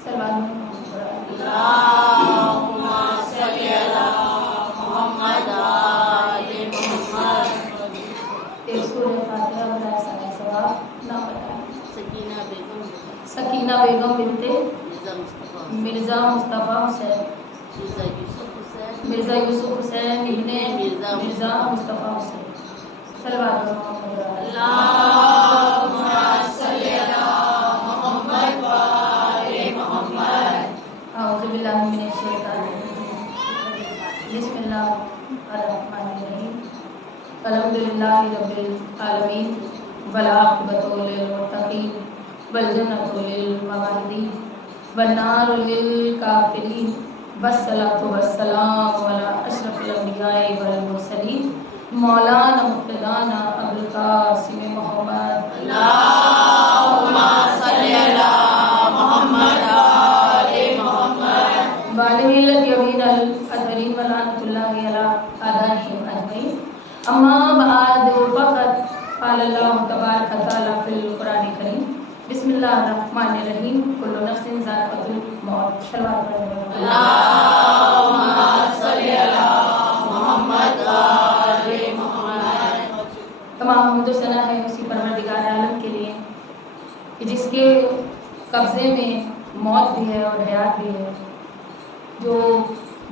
سکینہ بیگم بنت مرزا مصطفیٰ حسین، مرزا یوسف حسین ابن مرزا مصطفیٰ حسین۔ صلوات اللہم صلی علی محمد و آل محمد۔ اعوذ باللہ من الشیطان الرجیم، بسم اللہ الرحمن الرحیم۔ الحمدللہ رب العالمین والعاقبۃ للمتقین والجنۃ للموحدین والنار للکافرین والصلاۃ والسلام علی اشرف الانبیاء والمرسلین مولانا مقتدانا ابوالقاسم محمد اللہم صلی علی محمد آل محمد وعلیہ الاطیبین الاطہرین ولعنۃ اللہ علی اعدائہم اجمعین۔ اما بعد فقد قال اللہ تبارک وتعالی فی القرآن الکریم، بسم اللہ الرحمن الرحیم، کل نفس ذائقۃ الموت۔ اللہم صلی علی محمد آل محمد۔ تمام حمد و ثنا ہے اسی پروردگار عالم کے لیے کہ جس کے قبضے میں موت بھی ہے اور حیات بھی ہے، جو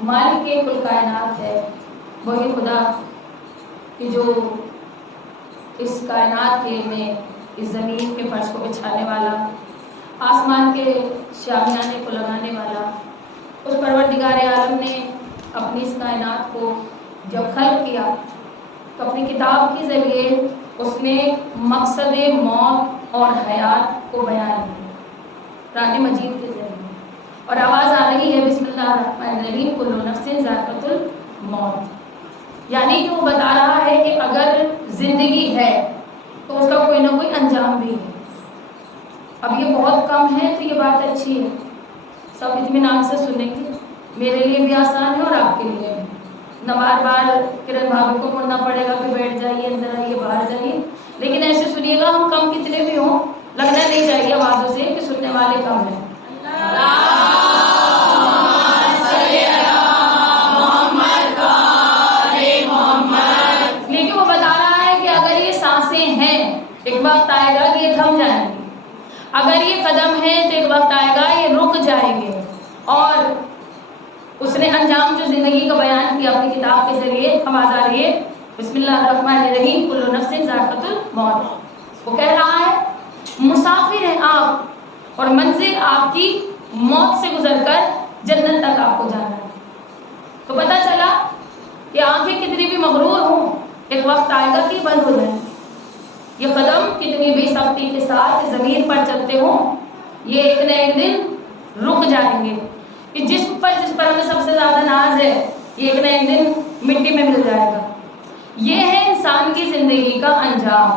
مالک کل کائنات ہے، وہی خدا کہ جو اس کائنات کے میں اس زمین کے فرش کو بچھانے والا، آسمان کے شامیانے کو لگانے والا، اس پروردگار عالم نے اپنی اس کائنات کو جب خلق کیا تو اپنی کتاب کے ذریعے اس نے مقصد موت اور حیات کو بیان کیا قرآن مجید کے ذریعے، اور آواز آ رہی ہے بسم اللہ الرحمن الرحیم، کل نفس ذائقۃ الموت، یعنی کہ وہ بتا رہا ہے کہ اگر زندگی ہے تو اس کا کوئی نہ کوئی انجام بھی ہے۔ اب یہ بہت کم ہے تو یہ بات اچھی ہے، سب اطمینان سے سنیں گے، میرے لیے بھی آسان ہے اور آپ کے لیے بھی، نہ بار بار کرن بھابھی کو مڑنا پڑے گا کہ بیٹھ جائیے، اندر آئیے، باہر جائیے، لیکن ایسے سنیے گا، ہم کم کتنے بھی ہوں لگنا نہیں چاہیے آوازوں سے کہ سننے والے کم ہیں۔ لیکن وہ بتا رہا ہے کہ اگر یہ سانسیں ہیں ایک وقت آئے گا کہ یہ تھم جائیں گے، اگر یہ قدم ہے تو ایک وقت آئے گا یہ رک جائیں گے، اور اس نے انجام جو زندگی کا بیان کیا اپنی کتاب کے ذریعے، آواز آ رہی ہے بسم اللہ الرحمن الرحیم، کل نفس ذائقۃ الموت۔ وہ کہہ رہا ہے مسافر ہیں آپ اور منزل آپ کی موت سے گزر کر جنت تک آپ کو جانا ہے۔ تو پتہ چلا کہ آنکھیں کتنی بھی مغرور ہوں ایک وقت آئے گا کہ بند ہو جائیں، یہ قدم کتنی بھی سختی کے ساتھ زمین پر چلتے ہوں یہ ایک نہ ایک دن رک جائیں گے، کہ جس پر ہمیں سب سے زیادہ ناز ہے یہ ایک نہ ایک دن مٹی میں مل جائے گا۔ یہ ہے انسان کی زندگی کا انجام،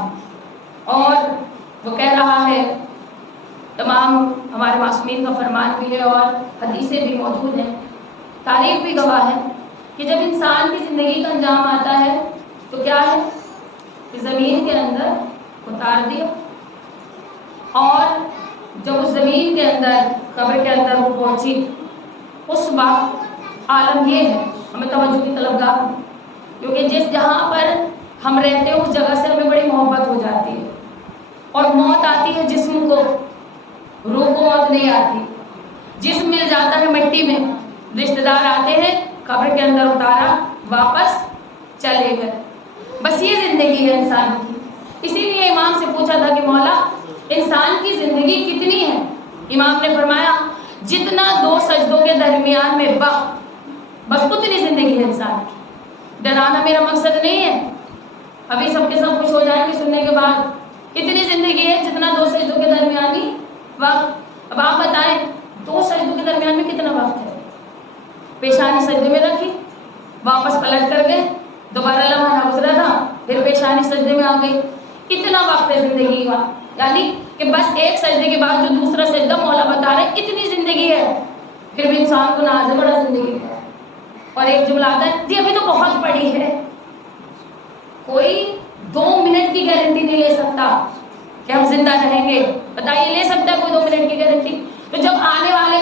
اور وہ کہہ رہا ہے، تمام ہمارے معصومین کا فرمان بھی ہے اور حدیثیں بھی موجود ہیں، تاریخ بھی گواہ ہے کہ جب انسان کی زندگی کا انجام آتا ہے تو کیا ہے کہ زمین کے اندر اتار دیا، اور جب اس زمین کے اندر قبر کے اندر وہ پہنچی اس وقت عالم یہ ہے، ہمیں توجہ کی طلبگار، کیونکہ جس جہاں پر ہم رہتے ہیں اس جگہ سے ہمیں بڑی محبت ہو جاتی ہے، اور موت آتی ہے جسم کو، روح کو موت نہیں آتی، جسم مل جاتا ہے مٹی میں، رشتہ دار آتے ہیں قبر کے اندر اتارا، واپس چلے گئے، بس یہ زندگی ہے انسان کی۔ اسی لیے امام سے پوچھا تھا کہ مولا انسان کی زندگی کتنی ہے؟ امام نے فرمایا جتنا دو سجدوں کے درمیان میں وقت، بس اتنی زندگی ہے انسان کی۔ ڈرانا میرا مقصد نہیں ہے، ابھی سب کے سب خوش ہو جائیں گے سننے کے بعد، اتنی زندگی ہے جتنا دو سجدوں کے درمیانی وقت۔ اب آپ بتائیں دو سجدوں کے درمیان میں کتنا وقت ہے؟ پیشانی سجدے میں رکھی، واپس پلٹ کر گئے، دوبارہ لمحہ نہ گزرا تھا، پھر پیشانی سجدے میں آ گئی، اتنا وقت ہے زندگی کا، یعنی کہ بس ایک سجدے کے بعد جو دوسرا سجدہ مولا بتا رہے اتنی زندگی ہے، پھر بھی انسان کو ناز ہے بڑا زندگی ہے۔ اور ایک جملہ آتا ہے دی ابھی تو بہت بڑی ہے، کوئی 2 منٹ کی گارنٹی نہیں لے سکتا کہ ہم زندہ رہیں گے، بتائیے لے سکتا ہے کوئی 2 منٹ کی گارنٹی؟ تو جب آنے والے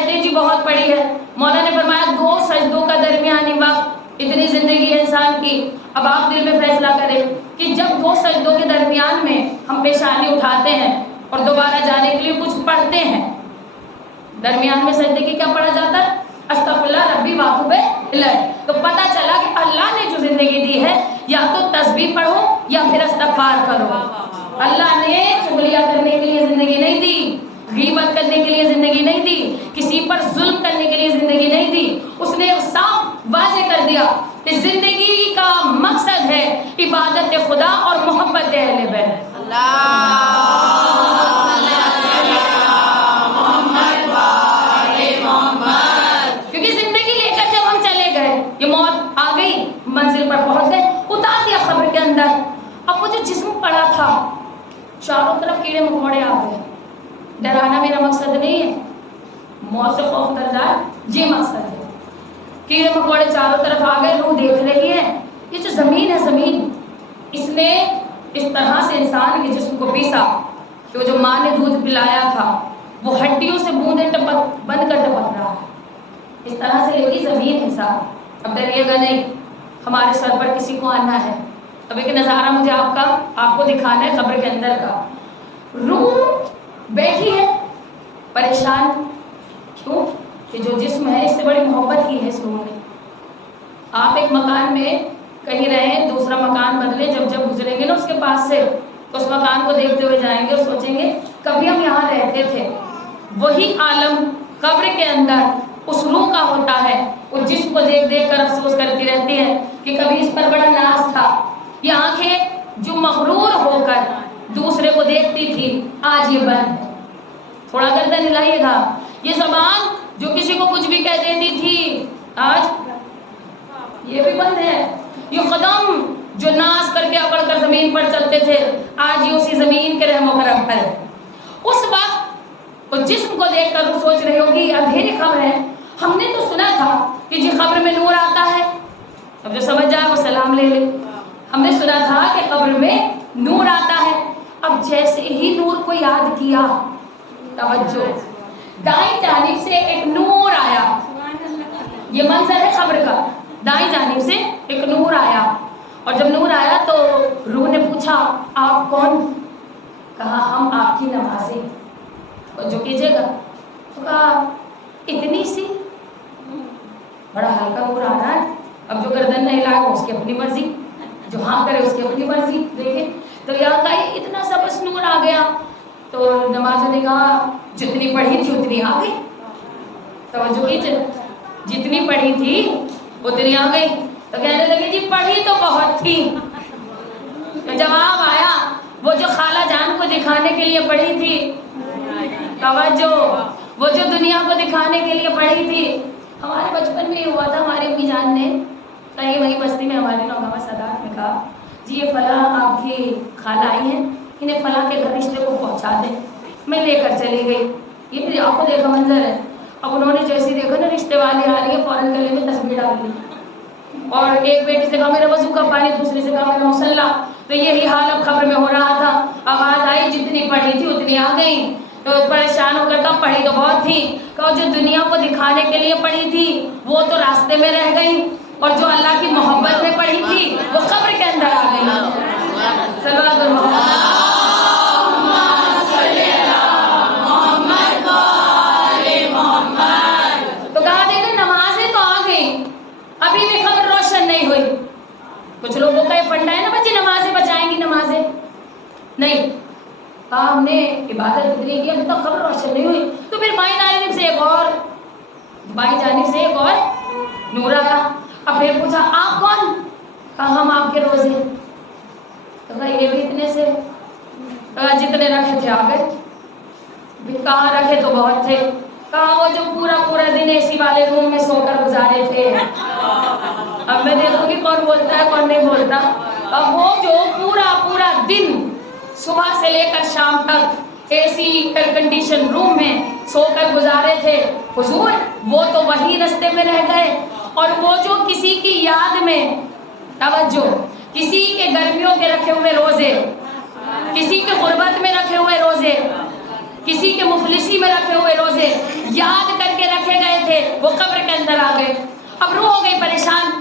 کہتے ہیں جی بہت پڑی ہے. مولا نے فرمایا 2 سجدوں کا درمیانی وقت، اتنی زندگی ہے انسان کی. اب آپ دل میں فیصلہ کریں کہ جب 2 سجدوں کے درمیان میں ہم پیشانی اٹھاتے ہیں اور دوبارہ جانے کے لیے کچھ پڑھتے ہیں، درمیان میں سجدے کی کیا پڑھا جاتا ہے؟ استغفر اللہ ربی واتوب الیہ. تو پتہ چلا کہ اللہ نے جو زندگی دی ہے یا تو تسبیح پڑھو یا پھر استغفار کرو. اللہ نے چغلیہ کرنے کے لیے زندگی نہیں دی، غیبت کرنے کے لیے زندگی نہیں دی، کسی پر ظلم کرنے کے لیے زندگی نہیں دی. اس نے صاف واضح کر دیا کہ زندگی کا مقصد ہے عبادت خدا اور محبت اہل بیت. کیونکہ زندگی لے کر جب ہم چلے گئے، یہ موت آ گئی، منزل پر پہنچ گئے، اتار دیا قبر کے اندر. اب وہ جو جسم پڑا تھا چاروں طرف کیڑے مکوڑے آ گئے. ڈرانا میرا مقصد نہیں ہے، موت سے خوف کردار یہ مقصد ہے. کیڑے مکوڑے چاروں طرف آ گئے، روح دیکھ رہی ہے. یہ جو زمین ہے، زمین اس نے اس طرح سے انسان کے جسم کو پیسا کہ وہ جو ماں نے دودھ پلایا تھا وہ ہڈیوں سے بوندیں بند کر ٹپک رہا ہے. اس طرح سے لیتی زمین انسان. اب ڈریے گا نہیں، ہمارے سر پر کسی کو آنا ہے. اب ایک نظارہ مجھے آپ کو دکھانا ہے قبر کے اندر کا. روح بیٹھی ہے پریشان، کیوں کہ جو جسم ہے اس سے بڑی محبت کی ہے اس روح نے. آپ ایک مکان میں کہیں رہیں، دوسرا مکان بدلے، جب گزریں گے نا اس کے پاس سے تو اس مکان کو دیکھتے ہوئے جائیں گے اور سوچیں گے کبھی ہم یہاں رہتے تھے. وہی عالم قبر کے اندر اس روح کا ہوتا ہے. اس جسم کو دیکھ دیکھ کر افسوس کرتی رہتی ہے کہ کبھی اس پر بڑا ناز تھا. یہ آنکھیں جو مغرور ہو کر دوسرے کو دیکھتی تھی آج یہ بند ہے. تھوڑا گردن ہلائیے گا. یہ زبان جو کسی کو کچھ بھی کہہ دیتی تھی آج یہ بھی بند ہے. یہ قدم جو ناز کر کے اکڑ کر زمین پر چلتے تھے آج یہ اسی زمین کے رحم و کرم پر ہے. اس وقت اس جسم کو دیکھ کر وہ سوچ رہی ہوگی اندھیری قبر ہے، ہم نے تو سنا تھا کہ جی قبر میں نور آتا ہے. اب جو سمجھ جائے وہ سلام لے لے. ہم نے سنا تھا کہ قبر میں نور آتا ہے. اب جیسے ہی نور کو یاد کیا، توجہ، دائیں جانب سے ایک نور آیا. یہ منظر ہے قبر کا. دائیں جانب سے ایک نور آیا اور جب نور آیا تو روح نے پوچھا آپ کون؟ کہا ہم آپ کی نمازیں. اور جو کیجیے گا تو کہا اتنی سی، بڑا ہلکا نور آ رہا ہے. اب جو گردن نہیں ہلائے اس کی اپنی مرضی، جو ہاں کرے اس کی اپنی مرضی. دیکھیں تو یہاں کا اتنا سا بس نور آ گیا. تو نمازوں نے کہا جتنی پڑھی تھی اتنی آ گئی. توجہ کیجیے، جتنی پڑھی تھی اتنی آ گئی. تو کہنے لگے جی پڑھی تو بہت تھی. تو جواب آیا وہ جو خالہ جان کو دکھانے کے لیے پڑھی تھی، توجہ، وہ جو دنیا کو دکھانے کے لیے پڑھی تھی. ہمارے بچپن میں یہ ہوا تھا، ہماری امی جان نے کہیں وہیں بستی میں ہماری نوگاں صداقت نے کہا جی یہ فلاں آپ کی خالہ آئی ہیں، انہیں فلاں کے گھر رشتے کو پہنچا دیں. میں لے کر چلی گئی. یہ پھر آپ کو دیکھا منظر ہے. اب انہوں نے جیسے دیکھا نا رشتے والی آ رہی ہے، فوراً گلے میں تسبیح ڈال دی. اور ایک بیٹی سے کہا میرا وضو کا پانی، دوسری سے کہا میرا مصلی. تو یہی حال اب خبر میں ہو رہا تھا. آواز آئی جتنی پڑھی تھی اتنی آ گئی. تو پریشان ہو کر کہا پڑھی تو بہت تھی. کہا جو دنیا کو دکھانے کے لیے پڑھی تھی وہ تو راستے میں رہ گئی، اور جو اللہ کی محبت میں پڑھی تھی وہ قبر کے اندر آ گئی. صلوات اللہ. تو کہا دیکھو نمازیں تو آ گئی، ابھی بھی قبر روشن نہیں ہوئی. کچھ لوگوں کا یہ فنڈا ہے نا بچی نمازیں بچائیں گی، نمازیں نہیں. ہم نے عبادت اتنی کی ابھی تک قبر روشن نہیں ہوئی. تو پھر بائیں جانب سے ایک اور نور آیا. اب پھر پوچھا آپ کون؟ کہا ہم آپ کے روزے. تو کہا یہ بھی اتنے سے؟ کہا جتنے رکھے تھے آ گئے. کہاں رکھے تو بہت تھے. کہا وہ جو پورا دن اے سی والے روم میں سو کر گزارے تھے. اب میں دیکھوں گی کون بولتا ہے کون نہیں بولتا. اب وہ جو پورا دن صبح سے لے کر شام تک اے سی ایئر کنڈیشن روم میں سو کر گزارے تھے حضور، وہ تو وہی رستے میں رہ گئے. اور وہ جو کسی کی یاد میں، توجہ، کسی کے گرمیوں کے رکھے ہوئے روزے، کسی کے غربت میں رکھے ہوئے روزے، किसी के मुफलिसी में रखे हुए रोजे याद करके रखे गए थे, वो कब्र के अंदर आ गए। अब रो हो गई, परेशान,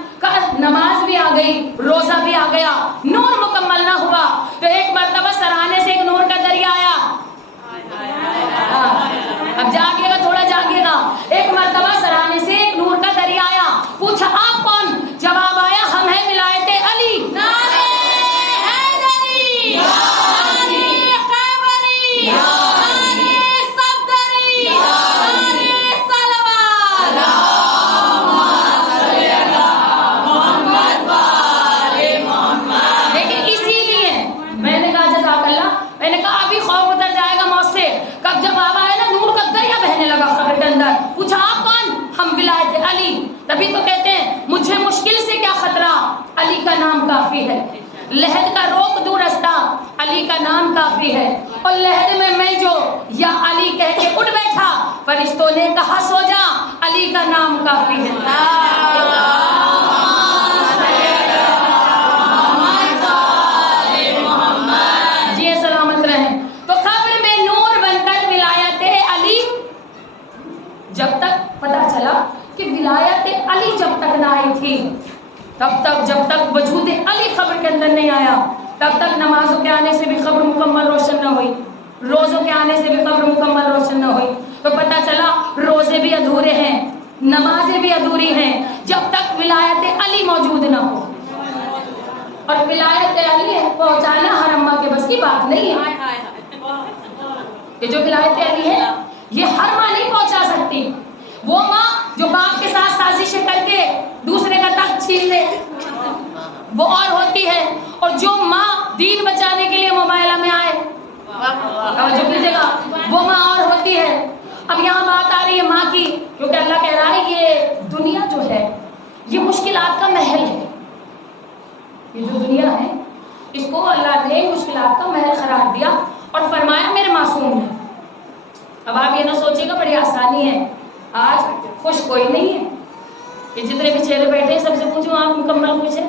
नमाज भी आ गई, रोजा भी आ गया, नूर मुकम्मल ना हुआ। तो एक मर्तबा सराहने से एक नूर का दरिया आया। अब जागिएगा, थोड़ा जागिएगा। एक मर्तबा सराहने से एक नूर का दरिया आया। पूछा आप कौन? जवाब आया हम हैं विलायत अली। पूछा आप कौन? हम विलायत अली। तभी तो कहते हैं मुझे मुश्किल से क्या खतरा, अली का नाम काफी है। लहद का रोक दूर रास्ता, अली का नाम काफी है। और लहद में मैं जो या अली कह के उठ बैठा, फरिश्तों ने कहा सो जा, अली का नाम काफी है। जी सलामत रहे। तो कब्र में नूर बनकर विलायत अली, जब तक पता चला कि विलायत अली जब तक ना आई थी, तब तक जब तक वजूद अली खबर के अंदर नहीं आया, तब तक नमाजों के आने से भी खबर मुकम्मल रोशन न हुई, रोजों के आने से भी खबर मुकम्मल रोशन न हुई। तो पता चला रोजे भी अधूरे हैं, नमाजें भी अधूरी हैं, जब तक विलायत अली मौजूद न हो। और विलायत अली पहुंचाना हर अम्मा के बस की बात नहीं है। ये जो विलायत अली है, ये हर माँ नहीं पहुंचा सकती। वो माँ जो बाप के साथ साजिशें करके दूसरे का तख्त छीन ले, वो और होती है। और जो माँ दीन बचाने के लिए मोबाइल में आए, जो कीजिएगा, वो माँ और होती है। अब यहाँ बात आ रही है माँ की, क्योंकि अल्लाह कह रहा है ये दुनिया जो है ये मुश्किलात का महल है। ये जो दुनिया है इसको अल्लाह ने मुश्किलात का महल करार दिया और फरमाया मेरे मासूम ने। अब आप ये ना सोचिएगा बड़ी आसानी है, आज खुश कोई नहीं है। ये जितने भी चेहरे बैठे हैं सबसे पूछो आप मुकम्मल खुश है?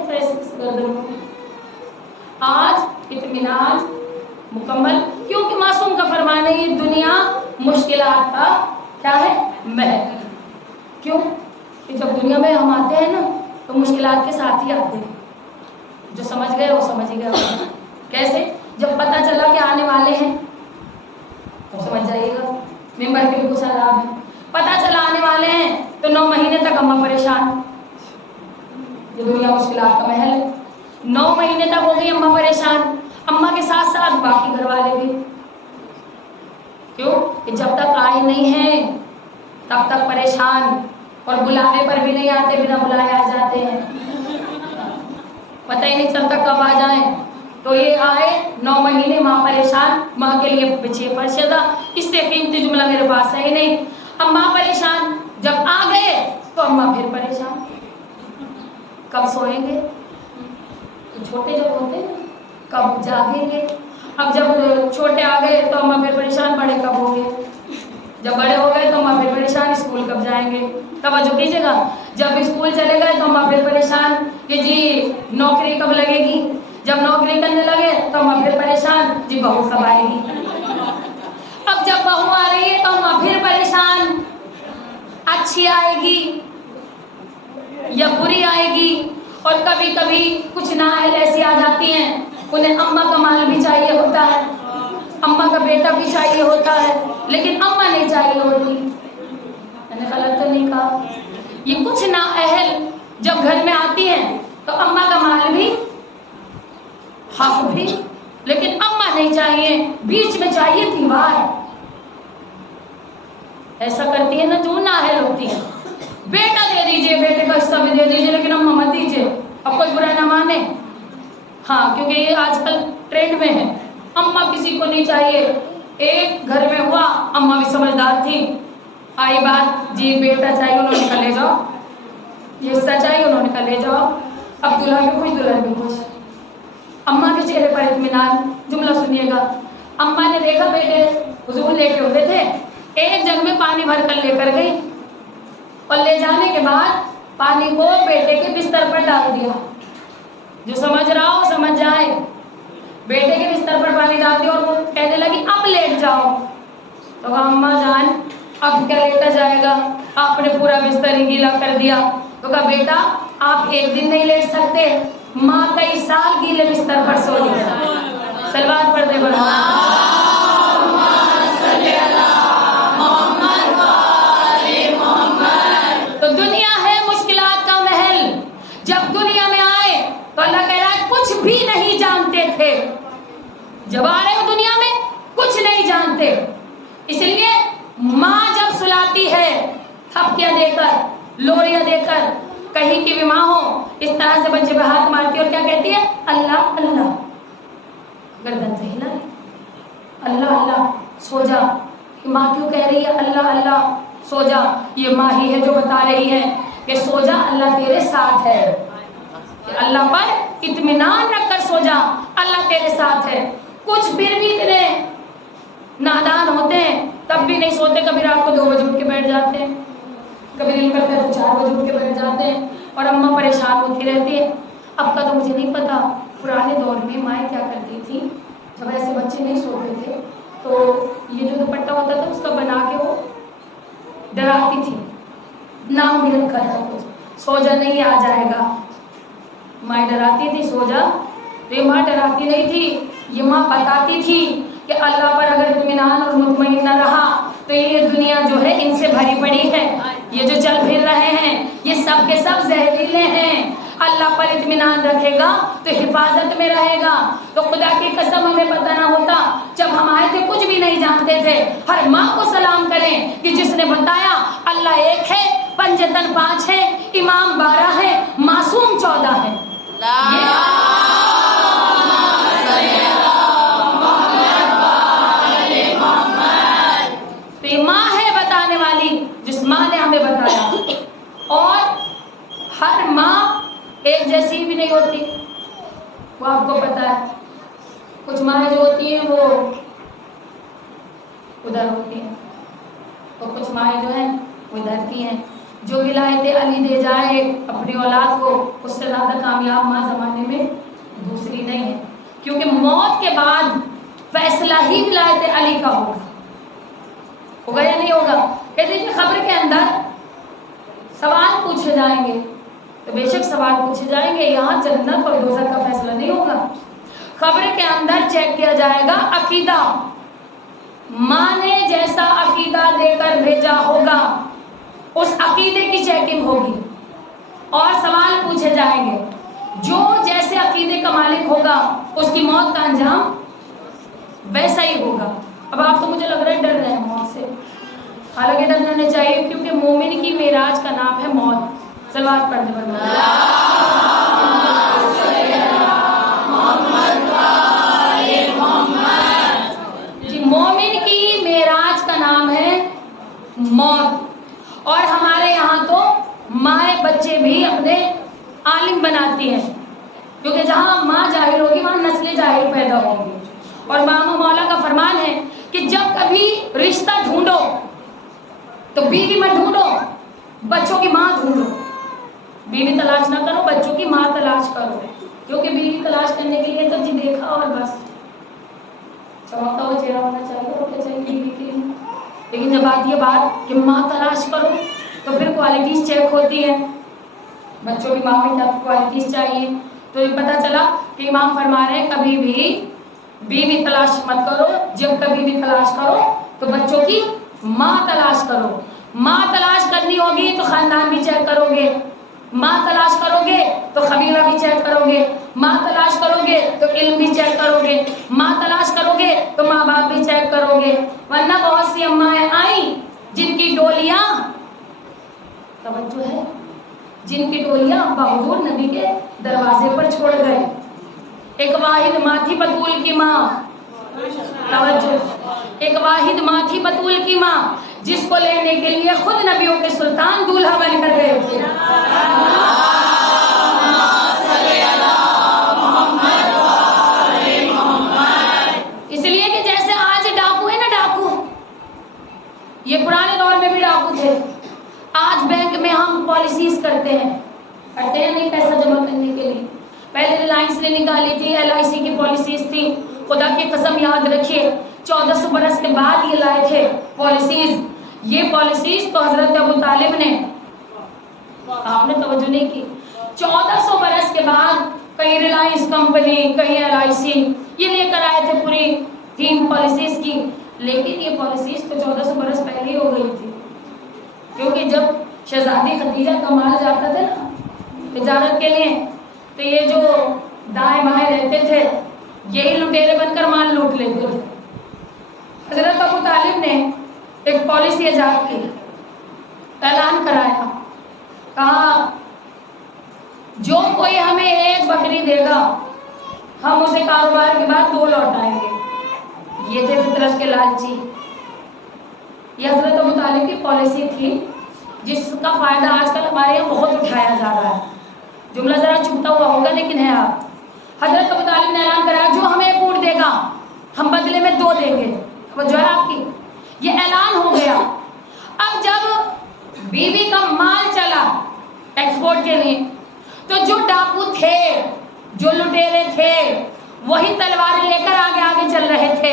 आज इत्मीनान मुकम्मल, क्योंकि मासूम का फरमान है ये दुनिया मुश्किलात का क्या है? महल। क्यों? कि जब दुनिया में हम आते हैं ना तो मुश्किलात के साथ ही आते हैं। जो समझ गए वो समझ ही गए। कैसे? जब पता चला कि आने वाले हैं तो समझ जाइएगा मेंबर बिल्कुल सलाब है। पता चला आने वाले हैं तो 9 महीने तक अम्मा परेशान। ये दुनिया मुश्किलात का महल है। 9 महीने तक हो गई अम्मा परेशान, अम्मा के साथ साथ बाकी घर वाले भी। क्यों? कि जब तक आए नहीं हैं तब तक परेशान, और बुलाने पर भी नहीं आते, बिना बुलाए आ जाते हैं। पता ही नहीं चलता कब आ जाएं। तो ये आए 9 महीने माँ परेशान, माँ के लिए बिछिए फरशदा, इससे कीमती जुमला मेरे पास है ही नहीं। अब माँ परेशान, जब आ गए तो अम्मा फिर परेशान, कब सोएंगे? तो छोटे जब होते हैं कब जागेंगे? अब जब छोटे आ गए तो अम्मा फिर परेशान, बड़े कब होंगे? जब बड़े हो गए तो अम्मा फिर परेशान, स्कूल कब जाएंगे? तवज्जो कीजिएगा। जब स्कूल चले गए तो अम्मा फिर परेशान कि जी नौकरी कब लगेगी? जब नौकरी करने लगे तो अम्मा फिर परेशान, जी बहू कब आएगी? अब जब बहू आ रही है तो अम्मा फिर परेशान, अच्छी आएगी या बुरी आएगी? और कभी कभी कुछ नाअहल ऐसी आ जाती हैं, उन्हें अम्मा का माल भी चाहिए होता है, अम्मा का बेटा भी चाहिए होता है, लेकिन अम्मा नहीं चाहिए होती। मैंने गलत तो नहीं कहा? ये कुछ नाअहल जब घर में आती हैं तो अम्मा का माल भी, हक भी, लेकिन अम्मा नहीं चाहिए, बीच में चाहिए दीवार। ऐसा करती है ना जो नाअहल होती है, बेटा दे दीजिए, बेटे का हिस्सा भी दे दीजिए, लेकिन अम्मा मत दीजिए। अब कोई बुरा ना माने, हाँ, क्योंकि ये आजकल ट्रेंड में है, अम्मा किसी को नहीं चाहिए। एक घर में हुआ, अम्मा भी समझदार थी, आई बात, जी बेटा चाहिए, उन्होंने कहा ले जाओ, ये हिस्सा चाहिए, उन्होंने कहा ले जाओ। अब दुल्हन भी खुश, दुल्हन भी खुश। अम्मा के चेहरे पर इत्मीनान। जुमला सुनिएगा। अम्मा ने देखा बेटे हुजूर लेटे हुए थे, एक जग में पानी भर कर लेकर गई, और ले जाने के बाद पानी को बेटे के बिस्तर पर डाल दिया। जो समझ रहा हो समझ जाए। बेटे के बिस्तर पर पानी डाल दिया और वो कहने लगी अब लेट जाओ। तो कहा अम्मा जान अब क्या लेटा जाएगा, आपने पूरा बिस्तर ही गीला कर दिया। तो कहा बेटा आप एक दिन नहीं लेट सकते, माँ कई साल गीले बिस्तर पर सो ली। सलवात पढ़ दे बड़ा। तो दुनिया है मुश्किलात का महल। जब दुनिया में आए तो अल्लाह कह रहा है कुछ भी नहीं जानते थे, जब आ रहे हो दुनिया में कुछ नहीं जानते। इसलिए माँ जब सुलाती है थपकियां देकर, लोरियां देकर, कहीं की भी माँ हो इस तरह से बच्चे पे हाथ मारती है और क्या कहती है, अल्लाह अल्लाह, गर्दन से हिला अल्लाह अल्लाह सो जा। माँ क्यों कह रही है अल्लाह अल्लाह सो जा? ये माँ ही है जो बता रही है कि सो जा, अल्लाह तेरे साथ है, अल्लाह पर इत्मीनान रखकर सो जा, अल्लाह तेरे साथ है। कुछ फिर भी इतने नादान होते हैं तब भी नहीं सोते, कभी रात को 2 बजे उठ के बैठ जाते हैं, कभी दिल करता है तो 4 बजे उठ के बैठ जाते हैं और अम्मा परेशान होती रहती है। अब का तो मुझे नहीं पता, पुराने दौर में माएँ क्या करती थी, जब ऐसे बच्चे नहीं सोते थे तो ये जो दुपट्टा होता था उसका बना के वो डराती थी, नाम भी रखा था कुछ, सो जा नहीं आ जाएगा। माँ डराती थी सो जा, तो ये माँ डराती नहीं थी, ये माँ बताती थी कि अल्लाह पर अगर इत्मीनान और मुतमईन रहा तो ये दुनिया जो है इनसे भरी पड़ी है, ये जो चल फिर रहे हैं ये सब के सब जहरीले हैं। अल्लाह पर इत्मीनान रखेगा तो हिफाजत में रहेगा। तो खुदा की कसम हमें पता ना होता, जब हम आए थे कुछ भी नहीं जानते थे। हर माँ को सलाम करें कि जिसने बताया अल्लाह एक है, पंजतन 5 है, इमाम 12 है, मासूम 14 है। तो ये माँ है बताने वाली, जिस माँ ने हमें बताया। और हर माँ एक जैसी भी नहीं होती, वो आपको पता है। कुछ माँ जो होती हैं वो उधर होती हैं, तो कुछ माएँ जो हैं वो इधर की हैं। जो विलायत अली दे जाए अपनी औलाद को, उससे ज़्यादा कामयाब माँ ज़माने में दूसरी नहीं है, क्योंकि मौत के बाद फैसला ही विलायत अली का होगा या नहीं होगा। कहते हैं खबर के अंदर सवाल पूछे जाएंगे, तो बेशक सवाल पूछे जाएंगे, यहाँ जन्नत और दोज़ख का फैसला नहीं होगा। खबर के अंदर चेक किया जाएगा अकीदा, माँ ने जैसा अकीदा देकर भेजा होगा उस अकीदे की चेकिंग होगी और सवाल पूछे जाएंगे। जो जैसे अकीदे का मालिक होगा उसकी मौत का अंजाम वैसा ही होगा। अब आप तो मुझे लग रहा है डर रहे हैं मौत से, हालांकि डरना नहीं चाहिए, क्योंकि मोमिन की मेराज का नाम है मौत। सलवात पढ़ दे जी। मोमिन की मेराज का नाम है मौत। और हमारे यहाँ तो माए बच्चे भी अपने आलिम बनाती हैं, क्योंकि जहाँ माँ जाहिल होगी वहाँ नस्लें जाहिल पैदा होंगी। और मामा मौला का फरमान है कि जब कभी रिश्ता ढूंढो तो बीवी मत ढूंढो, बच्चों की माँ ढूंढो। बीवी तलाश ना करो, बच्चों की माँ तलाश करो, क्योंकि बीवी तलाश करने के लिए तो जी देखा और बस चमकता हुआ चेहरा होना चाहिए और क्या चाहिए बीवी के लिए। लेकिन जब आती है बात कि माँ तलाश करो तो फिर क्वालिटीज चेक होती है, बच्चों की माँ में क्या क्वालिटीज चाहिए। तो ये पता चला कि इमाम फरमा रहे हैं कभी भी बीवी तलाश मत करो, जब कभी भी तलाश करो तो बच्चों की माँ तलाश करो। माँ तलाश करनी होगी तो खानदान भी चेक करोगे, माँ तलाश करोगे तो कबीला भी चेक करोगे, माँ तलाश करोगे तो इल्म भी चेक करोगे, माँ तलाश करोगे तो माँ बाप भी चेक करोगे। वरना बहुत सी अम्माएं आई जिनकी डोलियां, तवज्जो है, जिनकी डोलियां हुजूर नबी के दरवाजे पर छोड़ गए। एक वाहिद माँ थी बतूल की माँ, तवज्जो, एक वाहिद माँ थी बतूल की माँ, जिसको लेने के लिए खुद नबियों के सुल्तान दूल्हा बनकर गए थे। इसलिए कि जैसे आज डाकू है ना, डाकू, ये पुराने दौर में भी डाकू थे। आज बैंक में हम पॉलिसीज करते हैं नहीं पैसा जमा करने के लिए। पहले रिलायंस ने निकाली थी, LIC की पॉलिसीज थी। खुदा की कसम याद रखिए 1400 बरस के बाद ये लाए थे पॉलिसीज। ये पॉलिसीज तो हजरत अबू तालिब ने, आपने तवज्जो नहीं की, 1400 बरस के बाद कहीं रिलायंस कंपनी, कहीं LIC ये लेकर आए थे पूरी थीम पॉलिसीज की। लेकिन ये पॉलिसीज तो 1400 बरस पहले ही हो गई थी, क्योंकि जब शहजादी खदीजा का माल जाता था ना तिजारत के लिए, तो ये जो दाएं बाएं रहते थे यही लुटेरे बनकर माल लूट लेते थे। हजरत अबू तालिब ने एक पॉलिसी इजाद की, ऐलान कराया, कहा जो कोई हमें एक बकरी देगा हम उसे कारोबार के बाद 2 लौटाएंगे। ये थे फितरत के लालची। ये हजरत अबू तालिब की पॉलिसी थी, जिसका फायदा आजकल हमारे यहाँ बहुत उठाया जा रहा है। जुमला जरा चुभता हुआ होगा लेकिन है। आप हजरत अबू तालिब ने ऐलान कराया, जो हमें एक ऊंट देगा हम बदले में 2 देंगे। वो जो है आपकी, ये ऐलान हो गया। अब जब बीवी का माल चला एक्सपोर्ट के लिए, तो जो डाकू थे, जो लुटेरे थे, वही तलवारें लेकर आगे आगे चल रहे थे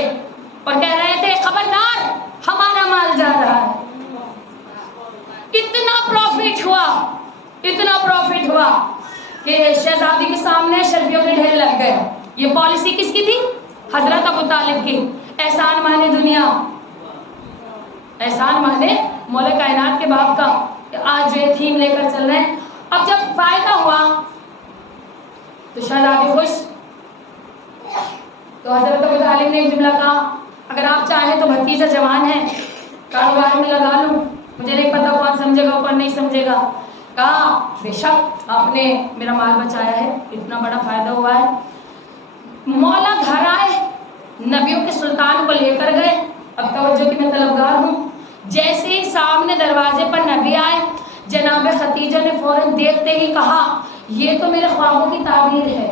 और कह रहे थे खबरदार हमारा माल जा रहा है। इतना प्रॉफिट हुआ, इतना प्रॉफिट हुआ कि शहजादी के सामने शर्फियों के ढेर लग गए। ये पॉलिसी किसकी थी? हजरत अबू तालिब की। एहसान माने दुनिया, एहसान माने मौला कायनात के बाप का। आज जो थीम लेकर चल रहे हैं। अब जब फायदा हुआ तो शहजादी खुश, तो हजरत अबू तालिब ने एक जुमला कहा, अगर आप चाहें तो भतीजा जवान है, कारोबार में लगा लूं, मुझे नहीं पता कौन समझेगा कौन नहीं समझेगा। कहा बेशक आपने मेरा माल बचाया है, इतना बड़ा फायदा हुआ है। मौला घर आए, नबियों के सुल्तान को लेकर गए। अब तवज्जो की मैं तलबगार हूँ। जैसे ही सामने दरवाजे पर नबी आए, जनाब खतीजा ने फौरन देखते ही कहा, ये तो मेरे ख्वाबों की ताबीर है।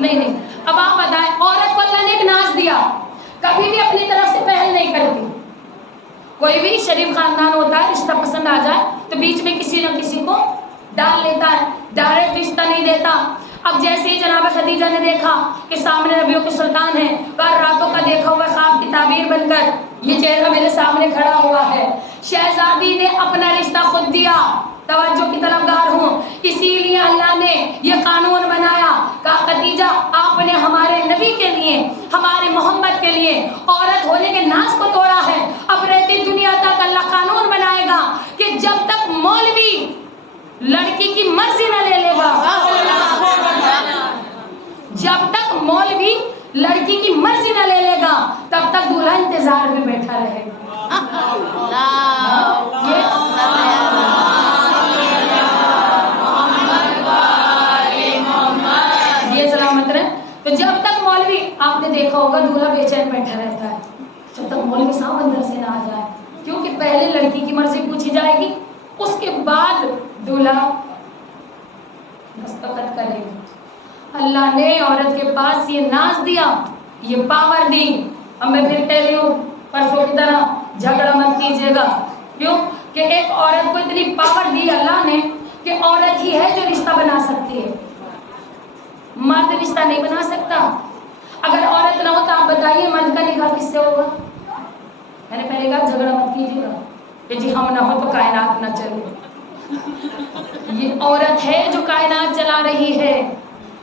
नहीं, अब आप बताएं, औरत को अल्लाह ने एक नाज दिया, कभी भी अपनी तरफ से पहल नहीं करती। कोई भी शरीफ खानदान होता है, रिश्ता पसंद आ जाए तो बीच में किसी न किसी को डाल लेता है, डायरेक्ट रिश्ता नहीं देता। अब जैसे ही जनाब खदीजा ने देखा कि सामने नबियों के सुल्तान हैं, कल रातों का देखा हुआ ख्वाब की ताबीर बनकर ये चेहरा मेरे सामने खड़ा हुआ है, शहजादी ने अपना रिश्ता खुद दिया। तवज्जो की तलबगार हूँ, इसीलिए अल्लाह ने ये कानून बनाया, कहा खदीजा आपने हमारे नबी के लिए, हमारे मोहम्मद के लिए औरत होने के नाज को तोड़ा है। अब रहती दुनिया तक अल्लाह कानून बनाएगा कि जब तक मौलवी लड़की की मर्जी न ले लेगा, जब तक मौलवी लड़की की मर्जी न ले लेगा, तब तक दूल्हा इंतजार में बैठा रहेगा। ये सलामत रहे। तो जब तक मौलवी, आपने देखा होगा दूल्हा बेचैन बैठा रहता है जब तक मौलवी साहब अंदर से ना आ जाए, क्योंकि पहले लड़की की मर्जी पूछी जाएगी, उसके बाद दूल्हा दस्तखत करेगा। अल्लाह ने औरत के पास ये नाज दिया, ये पावर दी। अब मैं फिर कह रही हूँ, परसों की तरह झगड़ा मत कीजिएगा। क्यों? कि एक औरत को इतनी पावर दी अल्लाह ने कि औरत ही है जो रिश्ता बना सकती है, मर्द रिश्ता नहीं बना सकता। अगर औरत ना हो तो आप बताइए मर्द का निकाह किससे होगा? मैंने पहले कहा झगड़ा मत कीजिएगा कि जी हम ना हो तो कायनात ना चले। ये औरत है जो कायनात चला रही है,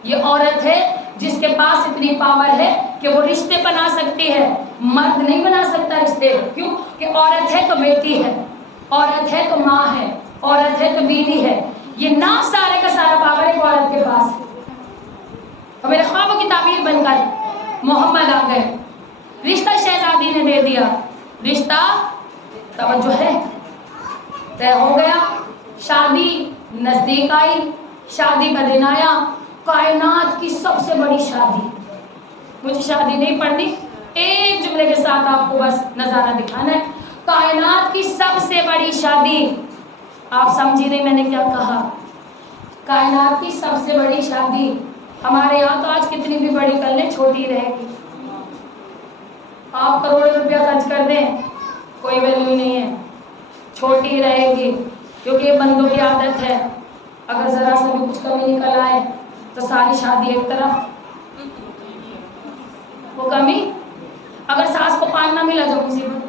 ये औरत है जिसके पास इतनी पावर है कि वो रिश्ते बना सकती है। मर्द नहीं बना सकता रिश्ते। क्यों? कि औरत है तो बेटी है, औरत है तो माँ है, औरत है तो बीवी है। ये ना सारे का सारा पावर एक औरत के पास है। और मेरे ख्वाबों की ताबीर बनकर मोहम्मद आ गए, रिश्ता शहजादी ने दे दिया, रिश्ता तवज्जो है तय हो गया। शादी नजदीक आई, शादी का दिन आया, कायनात की सबसे बड़ी शादी। मुझे शादी नहीं पढ़नी, एक जुमले के साथ आपको बस नजारा दिखाना है। कायनात की सबसे बड़ी शादी, आप समझी नहीं मैंने क्या कहा? कायनात की सबसे बड़ी शादी। हमारे यहाँ तो आज कितनी भी बड़ी कर ले छोटी रहेगी। आप करोड़ों रुपया खर्च कर दें कोई वैल्यू नहीं है, छोटी रहेगी। क्योंकि ये बंदों की आदत है, अगर जरा सा भी कुछ कमी निकल आए तो सारी शादी एक तरफ, वो कमी अगर सास को पान ना मिला तो मुसीबत,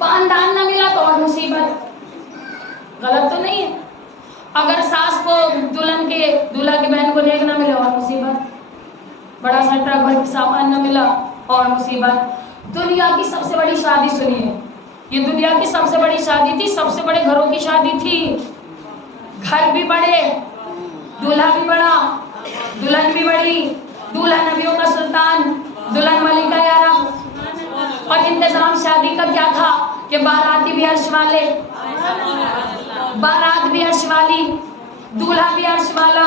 पान दान ना मिला तो और मुसीबत। गलत तो नहीं है। अगर सास को दूल्हा की बहन को नेक ना मिला और मुसीबत, बड़ा सा ट्रक भर सामान ना मिला और मुसीबत। दुनिया की सबसे बड़ी शादी सुनिए, ये दुनिया की सबसे बड़ी शादी थी, सबसे बड़े घरों की शादी थी। घर भी बड़े, दूल्हा भी बड़ा, दुल्हन भी बड़ी, दूल्हा नबियों का सुल्तान, दुल्हन मलिका यारब। और इंतजाम शादी का क्या था कि बाराती भी अर्श वाले, बारात भी अर्श वाली, दूल्हा भी अर्श वाला,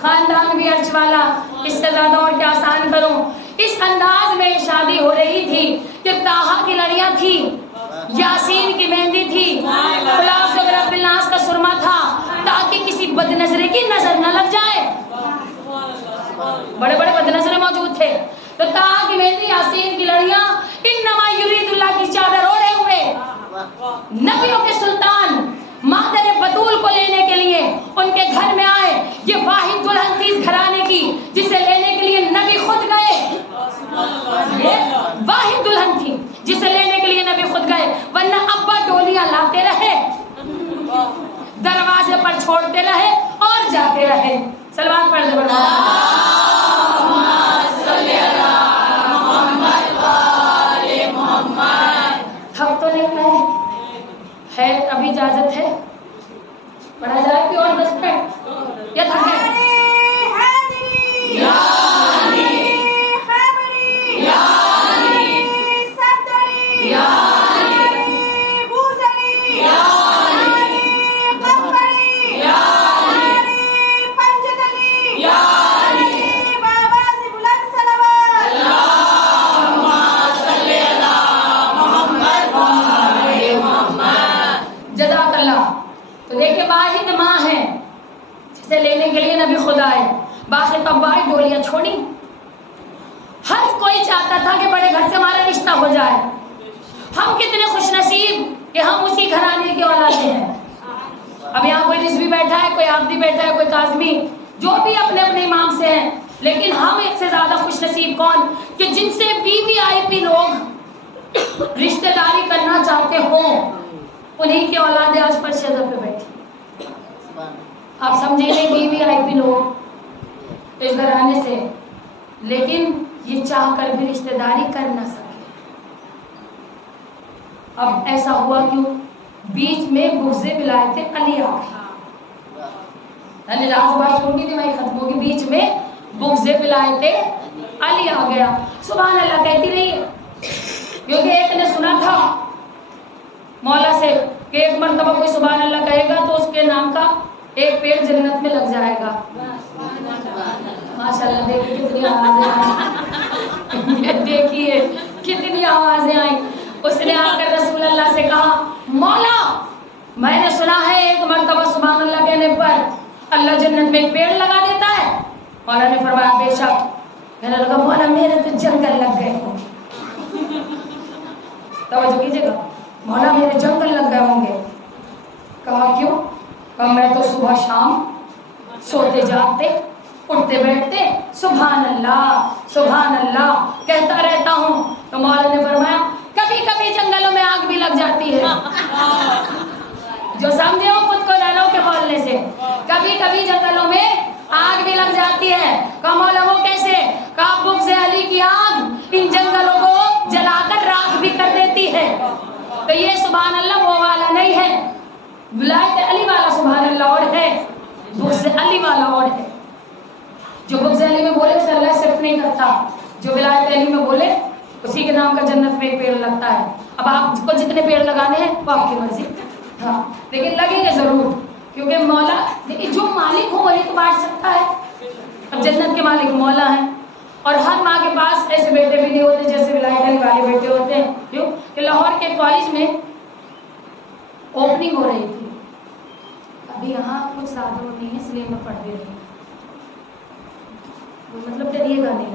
खानदान भी अर्श वाला। इससे ज्यादा और क्या आसान करूं। इस अंदाज में शादी हो रही थी कि ताहा की लड़ियां थी, यासीन की मेहंदी थी, नास का सुरमा था, ताकि किसी बदनजरे की नजर न लग जाए। बड़े बड़े बदनजरे मौजूद थे, तो ताहा की मेहंदी, यासीन की लड़ियां, इन्नमा युरीदुल्लाह की चादर ओढ़े हुए नबियों के सुल्तान मादर बतूल को लेने के लिए उनके घर में आए। ये वाहिद दुल्हन थी इस घराने की जिसे लेने के लिए नबी खुद गए। ये वाहिद दुल्हन थी जिसे लेने के लिए नबी खुद गए, वरना अब्बा डोलियां लाते रहे, दरवाजे पर छोड़ते रहे और जाते रहे। सलवात पढ़ दे। थक तो नहीं रहे है, अभी इजाजत है, पढ़ा जाए कि और 10 मिनट या थक गए? तो देखिए वाहिद माँ है जिसे लेने के लिए नबी खुद आए। बाकी तब्बाई डोलियां छोड़ी। हर कोई चाहता था कि बड़े घर से हमारा रिश्ता हो जाए। हम कितने खुशनसीब कि हम उसी घराने के औलाद हैं। अब यहाँ कोई रिजवी बैठा है, कोई आबदी बैठा है, कोई काज़मी, जो भी अपने अपने इमाम से हैं, लेकिन हम एक से ज्यादा खुशनसीब कौन कि जिनसे वीवीआईपी लोग रिश्तेदारी करना चाहते हो, उन्हीं की औलाद आज फर्श पे बैठी। आप समझिए वीवीआईपी लोग इस घराने से, लेकिन ये चाह कर भी रिश्तेदारी कर ना सके। अब ऐसा हुआ क्यों? बीच में बुग़्ज़े विलायत अली आ गई। बात होगी थी भाई खत्म होगी, बीच में बुग़्ज़े विलायत अली आ गया। सुभान अल्लाह कहती रही है, क्योंकि एक ने सुना था मौला से कि एक मरतबा कोई सुभान अल्लाह कहेगा तो उसके नाम का एक पेड़ जन्नत में लग जाएगा। माशाल्लाह, देखिए कितनी आवाजें आई, देखिए कितनी आवाजें आई। उसने आकर रसूल अल्लाह से कहा, मौला मैंने सुना है एक मरतबा सुभान अल्लाह कहने पर अल्लाह जन्नत में एक पेड़ लगा देता है। मौला ने फरमाया बेशक। कहने लगा मौला मेरे तो जंगल लग गए। तवज्जो कीजिएगा, मौला मेरे जंगल लग गए होंगे। कहा क्यों? कहा मैं तो सुबह शाम सोते जागते उठते बैठते सुभान अल्लाह कहता रहता हूँ। तो मौला ने फरमाया कभी कभी जंगलों में आग भी लग जाती है। जो समझे हो खुद को लालो के बोलने से, कभी कभी जंगलों में आग भी लग जाती है। कहा मौला वो कैसे? कहा बुग़्ज़े अली की आग इन जंगलों को जलाकर राख भी कर देती है। तो ये सुभान अल्लाह वो वाला नहीं है, विलायत अली वाला सुभान अल्लाह और है, बुग़्ज़े अली वाला और है। जो बुग़्ज़े अली में बोले उसे अल्लाह सिर्फ नहीं करता, जो विलायत अली में बोले उसी के नाम का जन्नत में एक पेड़ लगता है। अब आपको जितने पेड़ लगाने हैं वो आपकी मर्जी, हाँ, लेकिन लगेंगे जरूर, क्योंकि मौला देखिए जो मालिक हो वही तो बांट सकता है। अब जन्नत के मालिक मौला हैं, और हर माँ के पास ऐसे बेटे भी नहीं होते जैसे विलायत अली वाले बेटे होते हैं। क्यों कि लाहौर के कॉलेज में ओपनिंग हो रही थी, अभी यहाँ कुछ साधन नहीं है इसलिए मैं पढ़ दे रही हूँ, मतलब डरिएगा नहीं।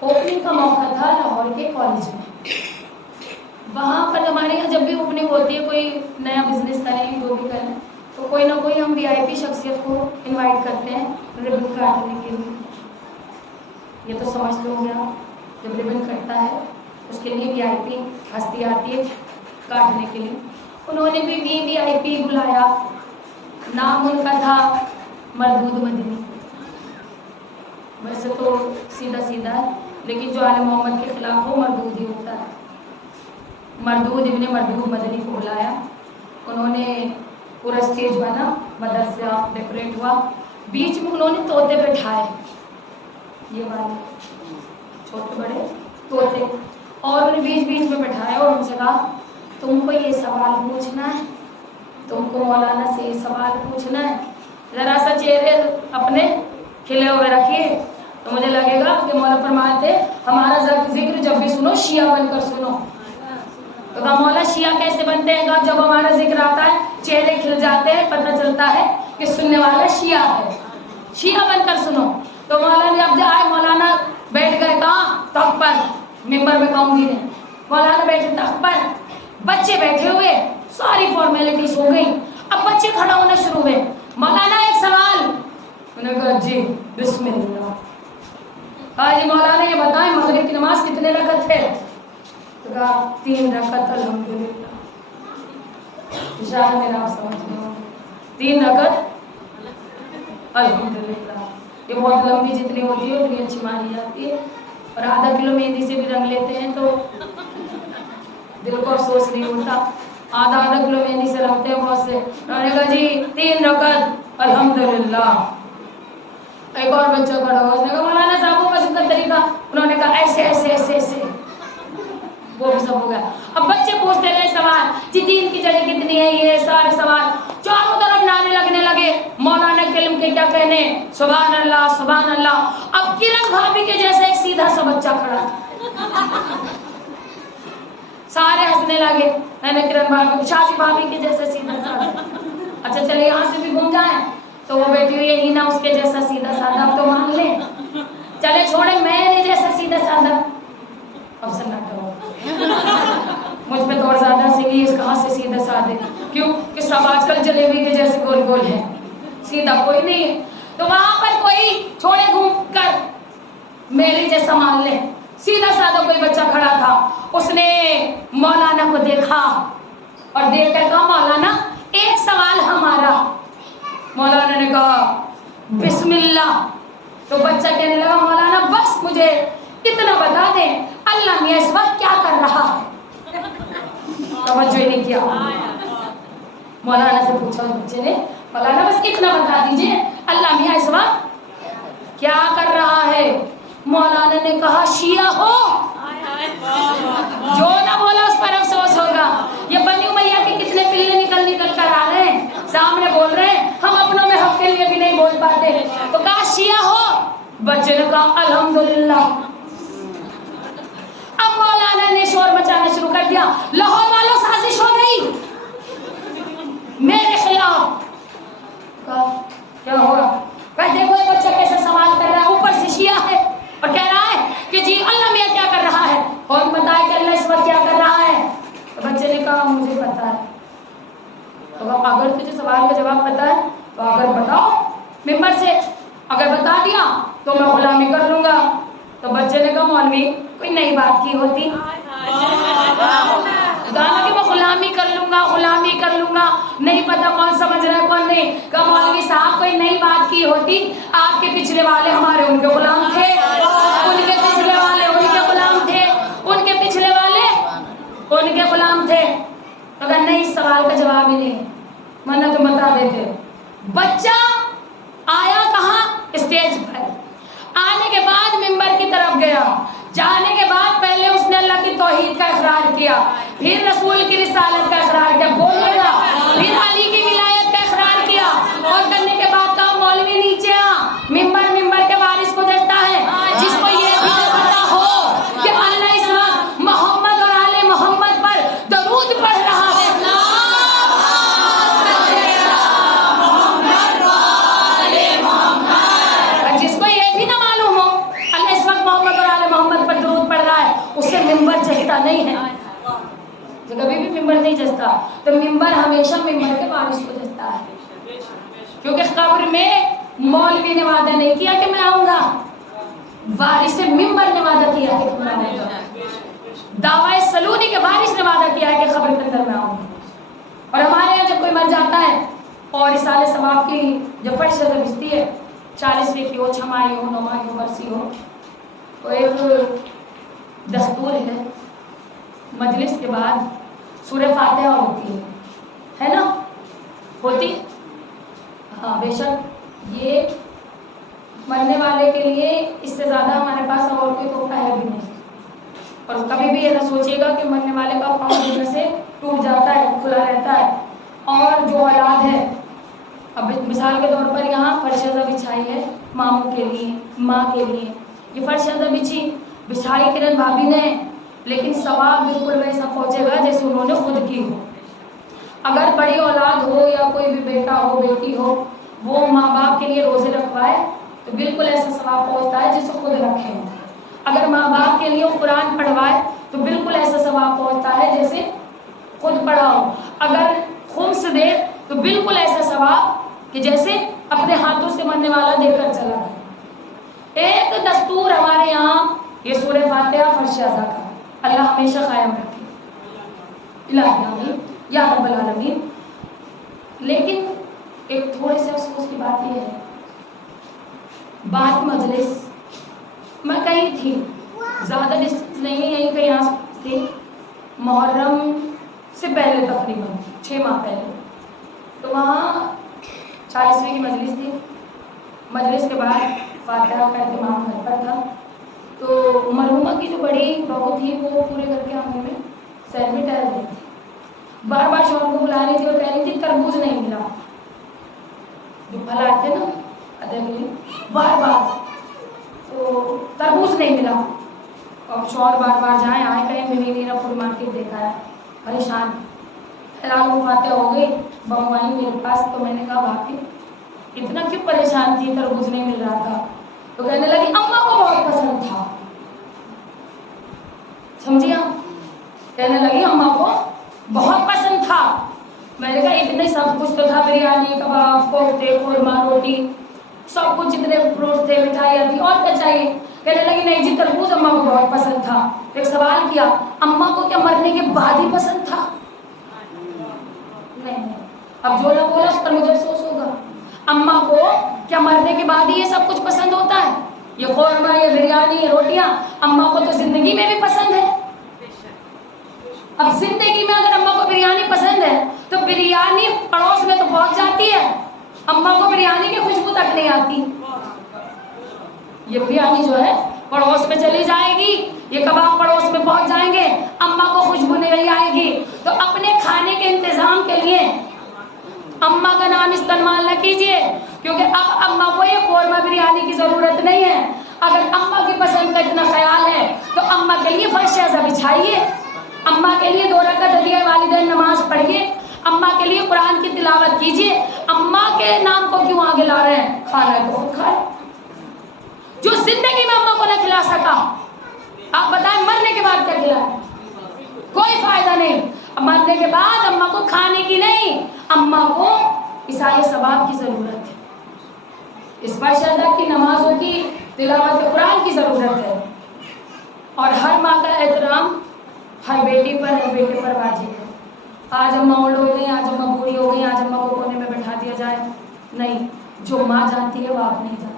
ओपनिंग का मौका था लाहौर के कॉलेज में। वहाँ पर हमारे यहाँ जब भी ओपनिंग होती है, कोई नया बिजनेस करें जो भी करें, तो कोई ना कोई हम वीआईपी शख्सियत को इनवाइट करते हैं रिबन काटने के लिए। ये तो समझते होंगे आप। जब रिबन कटता है उसके लिए VIP हस्ती आती है काटने के लिए। उन्होंने भी VIP बुलाया, नाम उनका था मरदूद मदनी। वैसे तो सीधा सीधा है, लेकिन जो आले मोहम्मद के खिलाफ हो मरदूद ही होता है। मरदूद इब्ने मरदूद मदनी को बुलाया, उन्होंने पूरा स्टेज बना, मदरसा डेकोरेट हुआ, बीच में उन्होंने तोते बैठाए, ये वाले छोटे बड़े तोते, और उन्हें बीच बीच में बैठाया और उनसे कहा तुमको ये सवाल पूछना है, तुमको मौलाना से ये सवाल पूछना है, ज़रा सा चेहरे अपने खिले हुए रखिए, तो मुझे लगेगा कि मौला फरमाते हमारा जिक्र जब भी सुनो शिया बनकर सुनो। तो कहा मौला शिया कैसे बनते हैं? कहा जब हमारा जिक्र आता है चेहरे खिल जाते हैं, पता चलता है कि सुनने वाला शिया है, शिया बनकर सुनो। तो मौलाना ने अब आए, मौलाना बैठ गए कहाँ? तख्त पर, मिंबर में कहूँगी नहीं, मौलाना बैठे तख्त पर, बच्चे बैठे हुए, सारी फॉर्मेलिटीज हो गई, अब बच्चे खड़ा होना शुरू हुए। मौलाना एक सवाल, उन्होंने कहा जी बिस्मिल्लाह। कहा जी मौलाना ये बताएं मगरिब की नमाज कितने रकअत है? तो कहा 3 रकअत अल्हम्दुलिल्लाह। इशारा मेरा आप समझ लो, 3 रकअत अल्हम्दुलिल्लाह। ये बहुत लंबी जितनी होती है उतनी अच्छी मानी जाती है, और आधा किलो मेहंदी से भी रंग लेते हैं तो दिल को अफसोस नहीं होता, आधा किलो मेहंदी से रंगते हैं बहुत से। उन्होंने कहा जी 3 रकअत अल्हम्दुलिल्लाह। एक और बच्चा खड़ा हुआ, उसने कहा मौलाना साहब वो मस्जिद का तरीका, उन्होंने कहा ऐसे ऐसे ऐसे ऐसे, वो भी सब हो गया। अब बच्चे पूछते गए सवाल, जी 3 की जगह कितनी है, ये सारे सवाल चारों तरफ नारे लगने लगे, मौलाना कलम के क्या कहने, सुभान अल्लाह सुभान अल्लाह। अब किरण भाभी के जैसे एक सीधा सा बच्चा खड़ा, सारे हंसने लगे, मैंने किरण भाभी शादी भाभी के जैसे सीधा साधा। अच्छा चले यहाँ से भी घूम जाए, तो वो बैठी हुई है हिना उसके जैसा सीधा साधा, अब तो मान ले, चले छोड़े मेरे जैसा सीधा साधा। अब सन्नाटा हो मुझ पे तो और ज्यादा सीधी, इस कहाँ से सीधा साधे, क्यों कि सब आजकल जलेबी के जैसे गोल गोल है, सीधा कोई नहीं है। तो वहां पर कोई छोड़े घूम कर मेरे जैसा मान ले, सीधा साधा कोई बच्चा खड़ा था, उसने मौलाना को देखा और देख कर कहा मौलाना एक सवाल हमारा। मौलाना ने कहा बिस्मिल्लाह। तो बच्चा कहने लगा मौलाना बस मुझे इतना बता दे अल्लाह मियां इस वक्त क्या कर रहा है? तवज्जो ही नहीं किया। मौलाना से पूछा उस बच्चे ने, मौलाना बस इतना बता दीजिए अल्लाह मियां इस वक्त क्या कर रहा है? मौलाना ने कहा शिया हो। जो ना बोला उस पर अफसोस होगा। ये बनी उमैया के कितने पिल्ले निकल कर आ रहे हैं, सामने बोल रहे हैं, हम अपनों में हक के लिए भी नहीं बोल पाते। तो कहा शिया हो। बच्चे ने कहा अल्हम्दुलिल्लाह। अब मौलाना ने शोर मचाना शुरू कर दिया, लाहौर वालों साजिश हो गई मेरे खिलाफ। क्या होगा? देखो ये बच्चा कैसे सवाल कर रहा है, ऊपर से शिया है और कह रहा है कि जी अल्लाह मियां क्या कर रहा है, और बताए कि अल्लाह इस वक्त क्या कर रहा है। तो बच्चे ने कहा मुझे पता है। तो अगर तुझे सवाल का जवाब पता है तो अगर बताओ मिंबर से, अगर बता दिया तो मैं गुलामी कर लूंगा। तो बच्चे ने कहा मौलवी कोई नई बात की होती, गाना कि मैं गुलामी कर लूंगा, नहीं पता कौन समझ रहा है कौन नहीं। कहा मौलवी साहब कोई नई बात की होती, आपके पिछले वाले हमारे उनके गुलाम थे, उनके पिछले वाले उनके गुलाम थे, उनके पिछले वाले उनके गुलाम थे। तो अगर नहीं इस सवाल का जवाब ही नहीं, वरना तुम बता देते। बच्चा आया कहाँ? स्टेज पर। आने के बाद मिंबर की तरफ गया, जाने के बाद पहले उसने अल्लाह की तौहीद का इकरार किया, फिर रसूल की रिसालत का इकरार किया, बोलेगा, फिर अली की विलायत का इकरार किया, और करने के बाद कहा मौलवी नीचे आ। मिंबर के वारिस को देखता है जिसको ये भी पता हो कि अल्लाह इस वक्त मोहम्मद और आले मोहम्मद पर दरूद पढ़ रहा है। जिसको ये भी ना मालूम हो अल्लाह इस वक्त मोहम्मद और आले मोहम्मद पर दरूद पढ़ रहा है, उससे मिंबर जचता नहीं है। जो कभी भी मिंबर नहीं जचता, तो मिंबर हमेशा मिंबर के वारिस को जचता है, क्योंकि कब्र में मौलवी ने वादा नहीं किया कि मैं आऊंगा, وارث منبر نے وعدہ کیا کہ تم نہ آؤ گا. دعوی سلونی کے وارث نے وعدہ کیا ہے کہ قبر کے اندر میں آؤں گا. اور ہمارے یہاں جب کوئی مر جاتا ہے اور اصال ثواب کی جب فرض بجتی ہے 40ویں کی ہو، چھمائی ہو، نمائی ہو، برسی ہو، تو ایک دستور ہے مجلس کے بعد سورہ فاتحہ ہوتی ہے نا؟ ہوتی؟ ہاں بے شک. یہ مرنے والے کے لیے اس سے زیادہ ہمارے پاس اور کوئی تحفہ ہے بھی نہیں. اور کبھی بھی یہ نہ سوچیے گا کہ مرنے والے کا پاؤں دنیا سے ٹوٹ جاتا ہے، کھلا رہتا ہے. اور جو اولاد ہے، اب مثال کے طور پر یہاں فرشہ بچھائی ہے ماموں کے لیے، ماں کے لیے، یہ فرشہ بچھائی کرن بھابھی نے، لیکن ثواب بالکل ویسا پہنچے گا جیسے انہوں نے خود کی ہو. اگر بڑی اولاد ہو یا کوئی بھی بیٹا ہو، بیٹی ہو، وہ ماں باپ کے لیے روزے رکھوائے تو بالکل ایسا ثواب پہنچتا ہے جیسے خود رکھے ہیں. اگر ماں باپ کے لیے قرآن پڑھوائے تو بالکل ایسا ثواب پہنچتا ہے جیسے خود پڑھا ہو. اگر خمس دے تو بالکل ایسا ثواب کہ جیسے اپنے ہاتھوں سے مرنے والا دے کر چلا گیا. ایک دستور ہمارے یہاں یہ سورہ فاتحہ فرش ادا کا اللہ ہمیشہ قائم رکھے. الہی آمین یا رب العالمین. لیکن ایک تھوڑے سے افسوس کی بات یہ ہے، بات مجلس میں کہیں تھی، زیادہ ڈسٹینس نہیں ہے، یہیں کہیں آس پاس تھی، محرم سے پہلے تقریباً 6 ماہ پہلے. تو وہاں 40ویں کی مجلس تھی. مجلس کے بعد فاتحہ کا اہتمام گھر پر تھا. تو مرحومہ کی جو بڑی بہو تھی وہ پورے گھر کے آنگن میں سیر میں ٹہل رہی تھی. بار بار شوہر کو بلا رہی تھی اور کہہ رہی تھی تربوز نہیں ملا. جو پھل آتے نا ادھر کے لیے بار بار تو تربوز نہیں ملا. اور شوہر بار بار جائیں آئے کہیں میں نے پوری مارکیٹ دیکھا ہے، پریشان. اعلان فاتحہ ہو گئی بموائی میرے پاس. تو میں نے کہا بھابھی اتنا کیوں پریشان تھی، تربوز نہیں مل رہا تھا؟ تو کہنے لگی اماں کو بہت پسند تھا. سمجھے آپ؟ کہنے لگی اماں کو بہت پسند تھا. میں نے کہا اتنے سب کچھ تو تھا، بریانی، کباب، کوفتے، قورمہ، روٹی، سب کچھ، جتنے فروٹ تھے، مٹھائیاں تھی، اور کیا چاہیے؟ کہنے لگی نہیں جی تربوز اماں کو بہت پسند تھا. ایک سوال کیا اماں کو کیا مرنے کے بعد ہی پسند تھا؟ نہیں. اب جو نہ بولا اس پر مجھے افسوس ہوگا. اماں کو کیا مرنے کے بعد ہی یہ سب کچھ پسند ہوتا ہے؟ یہ قورمہ، یہ بریانی، یہ روٹیاں اماں کو تو زندگی میں بھی پسند ہے. اب زندگی میں اگر اماں کو بریانی پسند ہے تو بریانی پڑوس میں تو پہنچ جاتی ہے، اماں کو بریانی کی خوشبو تک نہیں آتی. یہ بریانی جو ہے پڑوس میں چلی جائے گی، یہ کباب پڑوس میں پہنچ جائیں گے، اماں کو خوشبو نہیں آئے گی. تو اپنے کھانے کے انتظام کے لیے اماں کا نام استعمال نہ کیجیے، کیونکہ اب اماں کو یہ قورمہ بریانی کی ضرورت نہیں ہے. اگر اماں کی پسند کا اتنا خیال ہے تو اماں کے لیے فرش ایسا بچھائیے، اماں کے لیے 2 رکعت ہدیہ والدین نماز پڑھیے، اماں کے لیے قرآن کی تلاوت کیجیے. اماں کے نام کو کیوں آگے لا رہے ہیں؟ کھانا ہے تو خود کھائے. جو زندگی میں اماں کو نہ کھلا سکا، آپ بتائیں مرنے کے بعد کیا کھلائے؟ کوئی فائدہ نہیں. مرنے کے بعد اماں کو کھانے کی نہیں، اماں کو عیسائی ثواب کی ضرورت ہے، اس پر شہدا کی نمازوں کی تلاوت قرآن کی ضرورت ہے. اور ہر ماں کا احترام ہر بیٹی پر، ہر بیٹے پر واجب ہے. آج اماں اولڈ ہو گئی، آج اماں بوڑھی ہو گئی، آج اماں کو کونے میں بٹھا دیا جائے، نہیں. جو ماں جانتی ہے وہ آپ نہیں جانتے.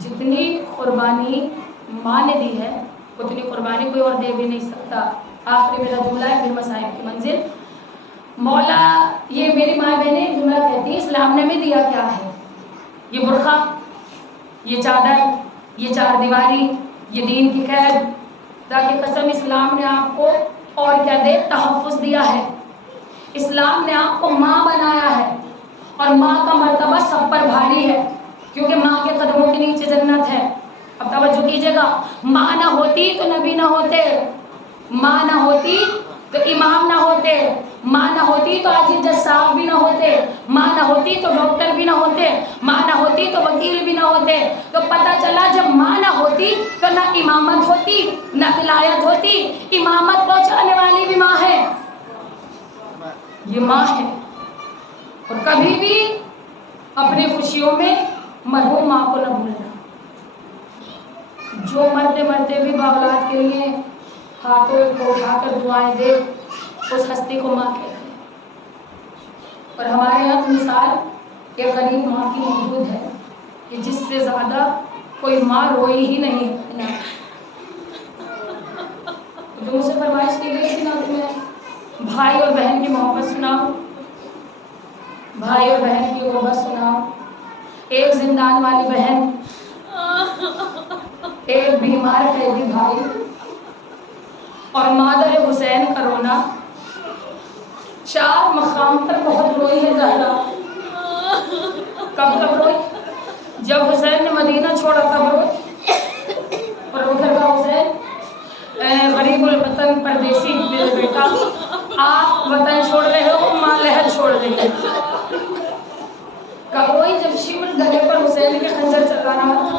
جتنی قربانی ماں نے دی ہے اتنی قربانی کوئی اور دے بھی نہیں سکتا. آخری میرا جملہ ہے پھر مصائب کی منزل. مولا یہ میری ماں بہنیں جملہ کہتی ہے اسلام نے ہمیں دیا کیا ہے؟ یہ برقع، یہ چادر، یہ 4 دیواری، یہ دین کی قید. تاکہ قسم اسلام نے آپ کو اور کیا دے؟ تحفظ دیا ہے. اسلام نے آپ کو ماں بنایا ہے اور ماں کا مرتبہ سب پر بھاری ہے، کیونکہ ماں کے قدموں کے نیچے جنت ہے. اب توجہ کیجیے گا، ماں نہ ہوتی تو نبی نہ ہوتے، ماں نہ ہوتی تو امام نہ ہوتے، ماں نہ ہوتی تو آج جج صاحب بھی نہ ہوتے، ماں نہ ہوتی تو ڈاکٹر بھی نہ ہوتے، ماں نہ ہوتی تو وکیل بھی نہ ہوتے. تو پتہ چلا جب ماں نہ ہوتی تو نہ امامت ہوتی، نہ ولایت ہوتی. امامت پہنچانے والی بھی ماں ہے، یہ ماں ہے. اور کبھی بھی اپنی خوشیوں میں مرحوم ماں کو نہ بھولنا. जो मरते मरते भी बावलाद के लिए हाथों को उठाकर दुआएं दे, उस हस्ती को माँ कहते हैं। और हमारे यहाँ तो मिसाल एक गरीब माँ की मौजूद है कि जिससे ज़्यादा कोई माँ रोई ही नहीं है। तो मुझसे फरमाइश की गई थी ना, तुम्हें भाई और बहन की मोहब्बत सुनाओ, भाई और बहन की मोहब्बत सुनाओ। एक जिंदान वाली बहन, एक बीमार कैदी भाई और मादर हुसैन का रोना। 4 मकाम पर बहुत रोई है ज़हरा। कब रोई? जब हुसैन ने मदीना छोड़ा तब रोई। और उधर का हुसैन गरीबुल वतन परदेसी, मेरे बेटा आप वतन छोड़ रहे हो, माँ लहर छोड़ रही है। कब रोई? जब शिमर गले पर हुसैन के खंजर चला रहा था।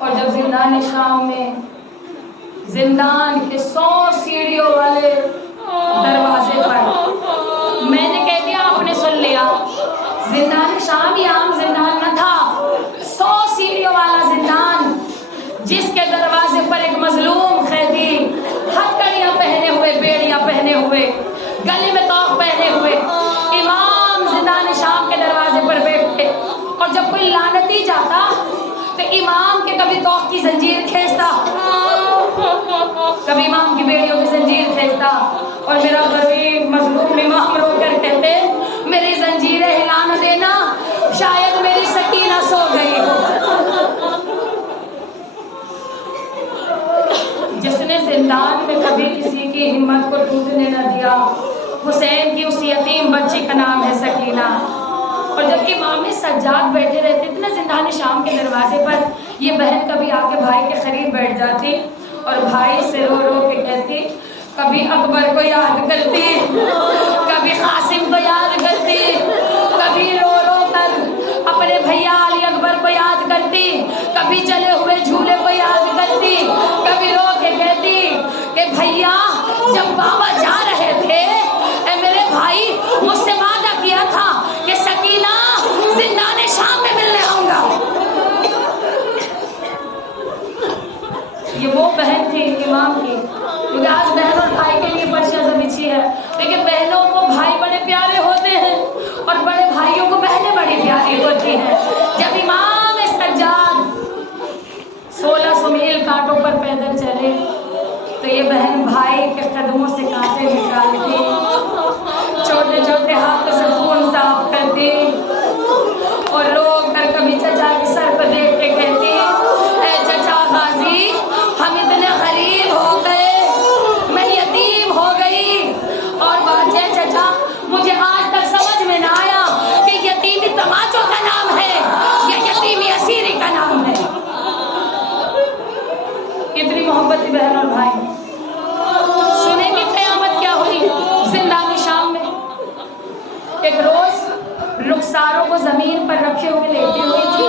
और जब जिंदान शाम में जिंदान के 100 सीढ़ियों वाले दरवाजे पर, मैंने कह दिया आपने सुन लिया, जिंदान शाम ये आम जिंदान न था, 100 सीढ़ियों वाला जिंदान, जिसके दरवाजे पर एक मजलूम कैदी हथकड़ियां पहने हुए, बेड़ियां पहने हुए, गले में तौक पहने हुए इमाम जिंदान शाम के दरवाजे पर बैठे। और जब कोई लानती जाता तो इमाम के कभी तौक की जंजीर खींचता, कभी इमाम की बेड़ियों की जंजीर खींचता। और मेरा गरीब मजलूम इमाम रो कर कहते, मेरी जंजीरें हिला न देना, शायद मेरी सकीना सो गई हो। जिसने जिंदान में कभी किसी की हिम्मत को टूटने न दिया, हुसैन की उस यतीम बच्ची का नाम है सकीना। और जब इमाम सज्जाद बैठे रहते थे ना जिंदान शाम के दरवाजे पर, ये बहन कभी आके भाई के करीब बैठ जाती और भाई से रो रो के कहती, कभी अकबर को याद करती, कभी कासिम को याद करती, कभी रो रो कर अपने भैया अली अकबर को याद करती, कभी चले हुए झूले को याद करती, कभी रो के कहती कि भैया जब बाबा जा रहे थे, मेरे भाई मुझसे वादा किया था कि सकीना जिंदान शाम में मिलने आऊंगा। ये वो बहन थी इमाम की, क्योंकि आज बहन और भाई के लिए पर्चियां सब बिछी है, लेकिन बहनों को भाई बड़े प्यारे होते हैं और बड़े भाइयों को बहनें बड़ी प्यारी होती हैं। जब इमाम सज्जाद 1600 मील कांटों पर पैदल चले तो ये बहन भाई के कदमों से कांटे निकालती, छोटे छोटे हाथों से खून साफ करती और रो कर कभी चचा के सर पर देख के कहती, ऐ चचा गाजी, हम इतने गरीब हो गए, मैं यतीम हो गई। और बात है चचा, मुझे आज तक समझ में ना आया कि यतीमी तमाचों का नाम है या यतीमी असीरी का नाम है। इतनी मोहब्बत थी बहन और भाई। सुनेंगे क़यामत क्या हुई जिंदान शाम में। एक रोज रुखसारों को जमीन पर रखे हुए लेटी हुई थी।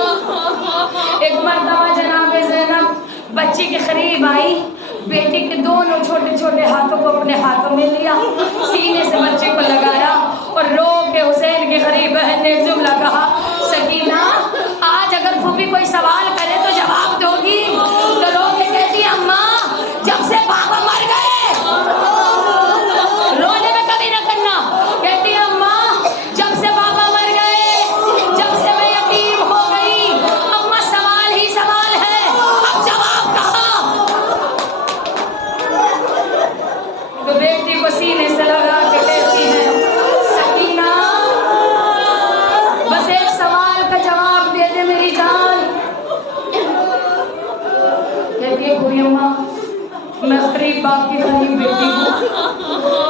एक मर्तबा जनाब ज़ैनब बच्ची के करीब आई, बेटी के दोनों छोटे छोटे हाथों को अपने हाथों में लिया, सीने से बच्चे को लगाया और रो के हुसैन के करीब बहन ने एक जुमला कहा, सकीना आज अगर फूफी कोई सवाल करे तो जवाब दोगी? तो रो के कहती, अम्मा जब से पापा मर गए, रोने में कभी न करना, कहती अम्मा जब से पापा मर गए, जब से मैं यतीम हो गई, अम्मा सवाल ही सवाल है, अब जवाब कहाँ? तो बेटी को सीने से लगा के कहती है, सकीना बस एक सवाल का जवाब दे दे मेरी जान। कहती है कोई अम्मा, मैं गरीब बाप की गरीब बेटी हूँ।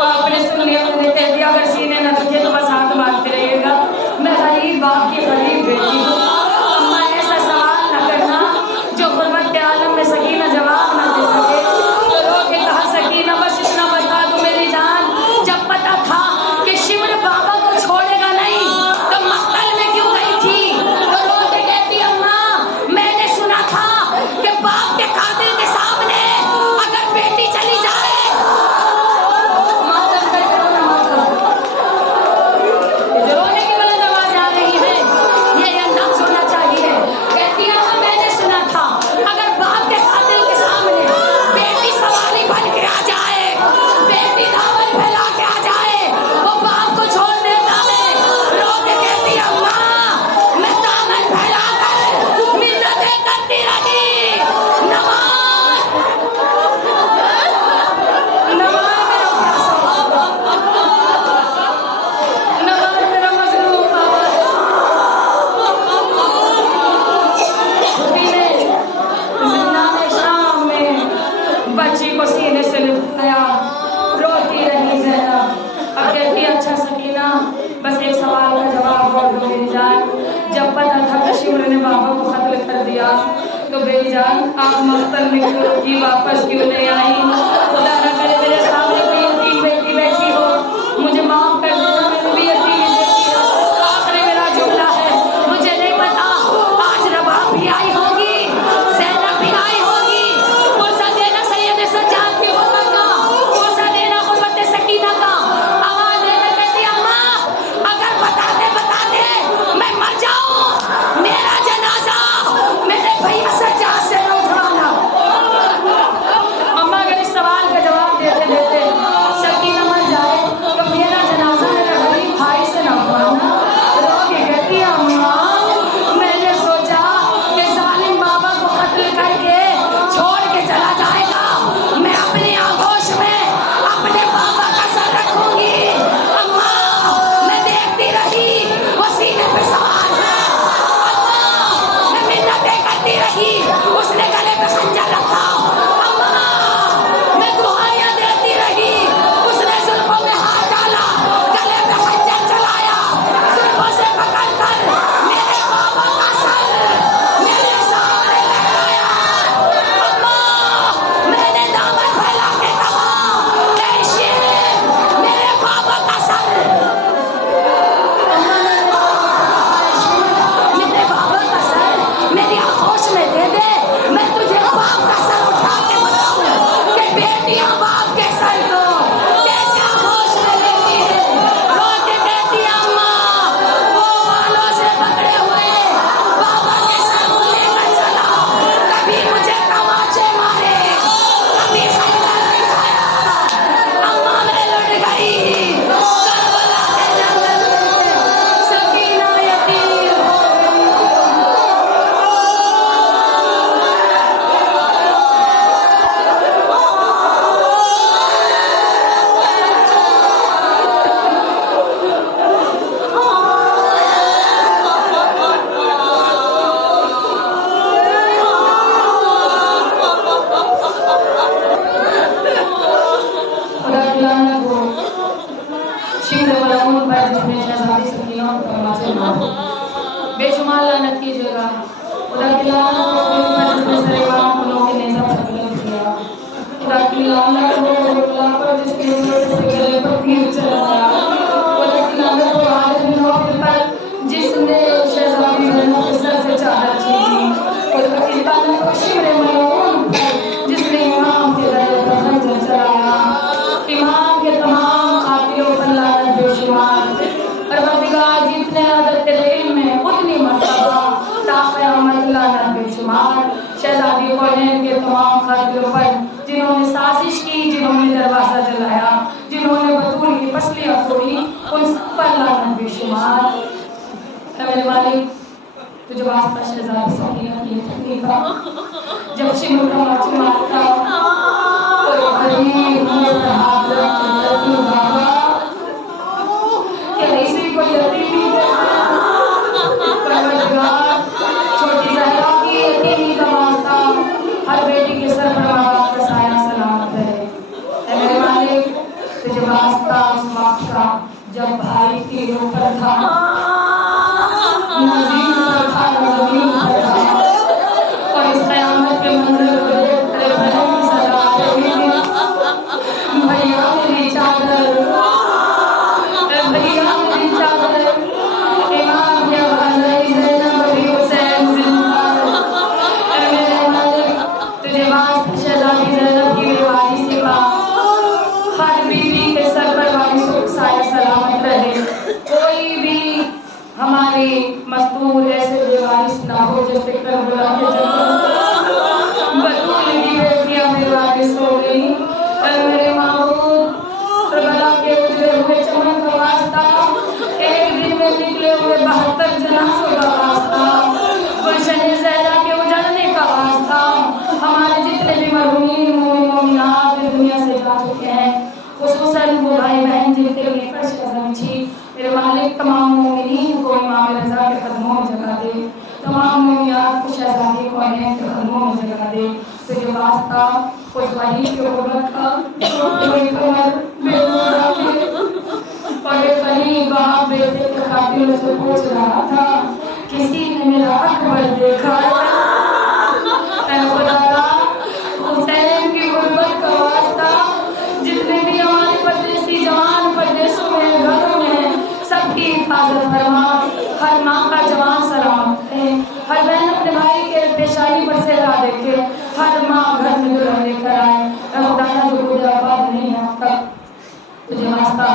आपने सुन लिया, मैंने कह दिया, अगर सीने न रखे तो बस हाथ मारते रहिएगा। मैं गरीब बाप की गरीब बेटी हूँ। अम्मा ऐसा सवाल न करना जो गुरबत के आलम में सकीना जवाब न दे सके। तो रो के कहा, सकीना बस इतना बता दो मेरी जान, जब पता था कि शिमर बाबा को छोड़ेगा नहीं तो मख्तल में क्यों गई थी? तो रो के कहती, अम्मा मैंने सुना था कि बाप के कातिल के सामने अगर बेटी चली जाए, मातम करके रोना मत करो। को सीने से लिपटाया, रोती रही ज़ैनब। अब कहती अच्छा सकीना, बस एक सवाल का जवाब और दो मेरी जान। जब पता था कि शिमर ने बाबा को कत्ल कर दिया तो मेरी जान आप मख्तल में क्यों रुकी, वापस क्यों नहीं आई? खुदा न करे मेरे सामने कोई यतीम बेटी बैठी हो, मुझे माफ कर देना, मैंने भी यतीम बेटी है। आखिरी मेरा जुमला है, मुझे नहीं पता आज रबाब भी आई होगी, ज़ैनब भी आई होगी। पुरसा देना सैयद सज्जाद की उम्मत का, पुरसा देना उम्मत सकीना का। आवाज देकर कहती अम्मा अगर बता दे मैं मर जाऊं, मेरा जनाजा मेरे भैया सज्जाद से न उठवाना। अम्मा अगर इस सवाल का जवाब देते देते सकीना मर जाए तो मेरा जनाजा मेरे गरीब भाई से न उठवाना। रो के कहती अम्मा मैंने सोचा कि जालिम बाबा को कत्ल करके छोड़ के चला जाएगा, मैं अपनी आगोश में अपने बाबा का सर रखूंगी। अम्मा मैं देखती रही वो सीने पे सवार है, अम्मा मैं मिन्नतें करती रही उसने गले पे खंजर रखा, अम्मा मैं दुआएं देती रही उसने जुल्फों में हाथ डाला, गले पे खंजर चलाया, जुल्फों से पकड़कर मेरे बाबा का सर मेरे सामने लगाया। अम्मा मैंने दामन फैला के कहा ऐ शेर मेरे बाबा का सर, मेरे बाबा का सर मेरी आगोश में दे दे, मैं तुझे बाप का सर उठा के बताऊं कि बेटियां बाप के सर को कैसे आगोश में लेती है। रो के कहती है अम्मा वो बालों से पकड़े हुए बाबा के सर को लेकर चला, कभी मुझे तमाचे मारे, कभी खंजर दिखाया। अम्मा मैं लुट गई करबला के जंगल में, सकीना यतीम हो गई। खुदा की लानत हो शिमर वलाउन पर जिसमें शहजादी सकीना और तमाचे मारो, बेशुमार लानत कीजिएगा। खुदा की लानत हो उन पर जिसने सरेआम गुनाहों के नेज़ा पर कलम किया। खुदा की लानत हो खुदा पर जिसके नजर से गले पर तीर चलाया। खुदा की लानत हो हालिद बिन औफ पर जिसने शहजादी ज़ैनब के सर से चादर छीनी। खुदा की लानत हो शिमर वलाउन पर जिसने इमाम के गले पर खंजर चलाया। इमाम के तमाम कातिलों पर लानत बेशुमार। परवरदिगार जितने अदद तेरे इल्म में उतनी मर्तबा ता क़यामत लानत बेशुमार। शहजादी कौनैन के तमाम कातिलों पर जिन्होंने साजिश की, जिन्होंने दरवाजा जलाया, जिन्होंने बतूल की पसलियां तोड़ी, उन सब पर लानत बेशुमार। ऐ मेरे मालिक तुझे वास्ता शहजादी सकीना की तकलीफ का जब शिमर का माची मारता तो गरीब मुझे पर हाथ रख के कहती बाबा क्या इसी को यतीमी परवरदिगार छोटी ज़हरा की यतीमी का वास्ता हर बेटी के सर पर माँ बाप का साया सलामत है। ऐ मेरे मालिक तुझे वास्ता उस वक्त का जब भाई तीरों पर था, नज़ीर पर था, नज़ीर पर था, और इस क़यामत के मंज़र को देख तेरे बहन की सदा रही भैया मेरी चादर, भैया मेरी चादर, इमाम के भाई ज़ैनब भी हुसैन जिंदा। ऐ मेरे मालिक तुझे वास्ता शहजादी ज़ैनब की बेवारी सिवा हर बीवी के सर पर वारिस साया सलामत रहे। कोई भी हमारी मस्तूर ऐसे बेवारिस ना हो जैसे करबला के जंगल बतूल की बेटियां बेवारिस हो गई। मेरे माबूद करबला के उजड़े हुए चमन का वास्ता, एक दिन में निकले हुए 72 जनाज़ों का वास्ता, गुलशन ज़हरा के उजड़ने का वास्ता, हमारे जितने भी मरहूमीन मोमिन मोमिनात दुनिया से जा चुके हैं, खुसूसन वो भाई बहन जिनके लिए फर्श कदम थी, मेरे मालिक तमाम मोमिनीन को इमाम रज़ा के कदमों में जगह दे, तमाम मोमिनात को शहजादी कौनैन के कदमों में जगह दे। तुझे वास्ता उस वही की गुर्बत का कोई कमर बेनूर के बड़े बनी बाप बेटे के खातिर उसे पूछ रहा था, किसी ने मेरा अकबर देखा? हुसैन की गुर्बत का वास्ता जितने भी हमारे परदेसी जवान परदेशों में घरों में सबकी हिफाजत फरमा। हर माँ का जवान सलामत है, हर बहन अपने भाई के पेशानी पर सेहरा देखे, हर माँ घर में दुल्हन लेकर आए। खुदा जो खुदा आबाद नहीं है तक तुझे वास्ता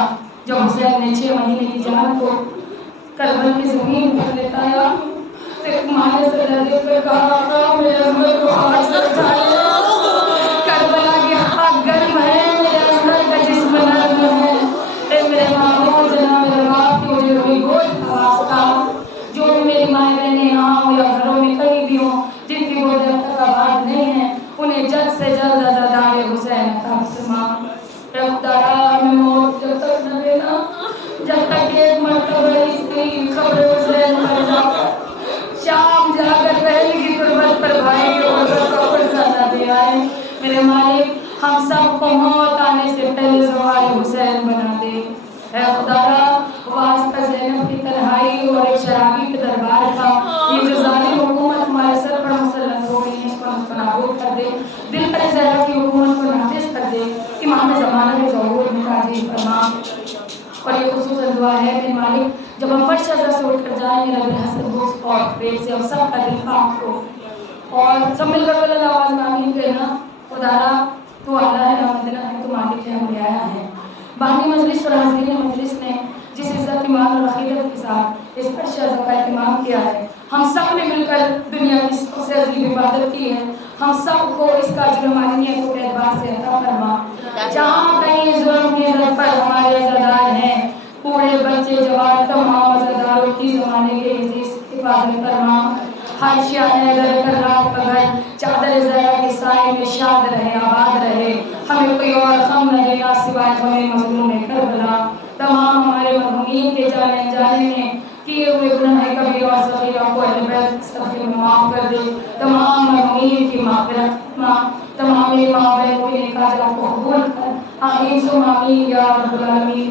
जब हुसैन ने 6 महीने की जान को करबल की जमीन पर लेटाया, एक माने से लड़के पे कहा, मेरे अजमत को हाथ से उठाया, करबला की आग गर्म है, मेरे अजमत का जिस्म नर्म है। ए मेरे माँ जना मेरे बाप की मुझे हुई गोद का वास्ता, जो भी मेरी माएँ बहनें यहाँ हो या घरों में कहीं भी हो, जिनकी गोद अब तक आबाद नहीं है, उन्हें जल्द से जल्द अज़ादार हुसैन का फरमा। हमें मौत जब तक न देना, जब तक एक मर्तबा इसकी खबर हुसैन पर जाकर शाम जाकर पहली की गुर्बत पर भाई की गुर्बत का पर्चा न दे आए। मेरे मालिक हम सबको मौत आने से पहले ज़वाल हुसैन बना दे। ऐ खुदारा वास्ता ज़ैनब की तन्हाई और एक शराबी के दरबार का ये जो ज़ालिम हुकूमत हमारे सर पर मुसल्लत हो गई है, इसको नाबूद कर दे। दिल पर ज़हरा की हुकूमत को नाफिज कर दे। इमाम ज़माना के ज़हूर में काजी फरमा। और ये खुसूसन दुआ है मेरे मालिक, जब हम फर्श अज़ा से उठकर जाएं, मेरा दिल हसन दोस्त और पेट से और सब का दिल पाक हो। और सब मिलकर बोले आवाज़ में आमीन कहना। खुदारा तू आला है, नामदना है, तू मालिक है, हम आया है। बानी मजलिस और हाज़रीन मजलिस ने जिस इज़्ज़त ईमान और अक़ीदत के साथ इस फर्श अज़ा का इत्माम किया है, हम सब ने मिलकर दुनिया की सबसे अजीब इबादत की है। हम सब को इसका अज्र हमारी नियतों के एतबार से अता फरमा। जहाँ कहीं जुल्म की दर पर हमारे अज़ादार हैं, बूढ़े बच्चे जवान तमाम अज़ादारों की ज़माने के हिफाजत फरमा। हर शान दर कर रात का घर चादर ज़रा के साए में शाद रहे, आबाद रहे। हमें कोई और गम न देना सिवाय हमें मज़लूम करबला। तमाम हमारे मरहूमीन के जाने जाने में किए हुए गुनाह कभी और सगीरा को अहले बैत सफ़े में माफ़ कर दे। तमाम मरहूमीन की माग़फ़िरत फरमा। तमाम माँ बहनों के निकाह को कबूल कर। आमीन सुम्मा आमीन या रब्बल आलमीन।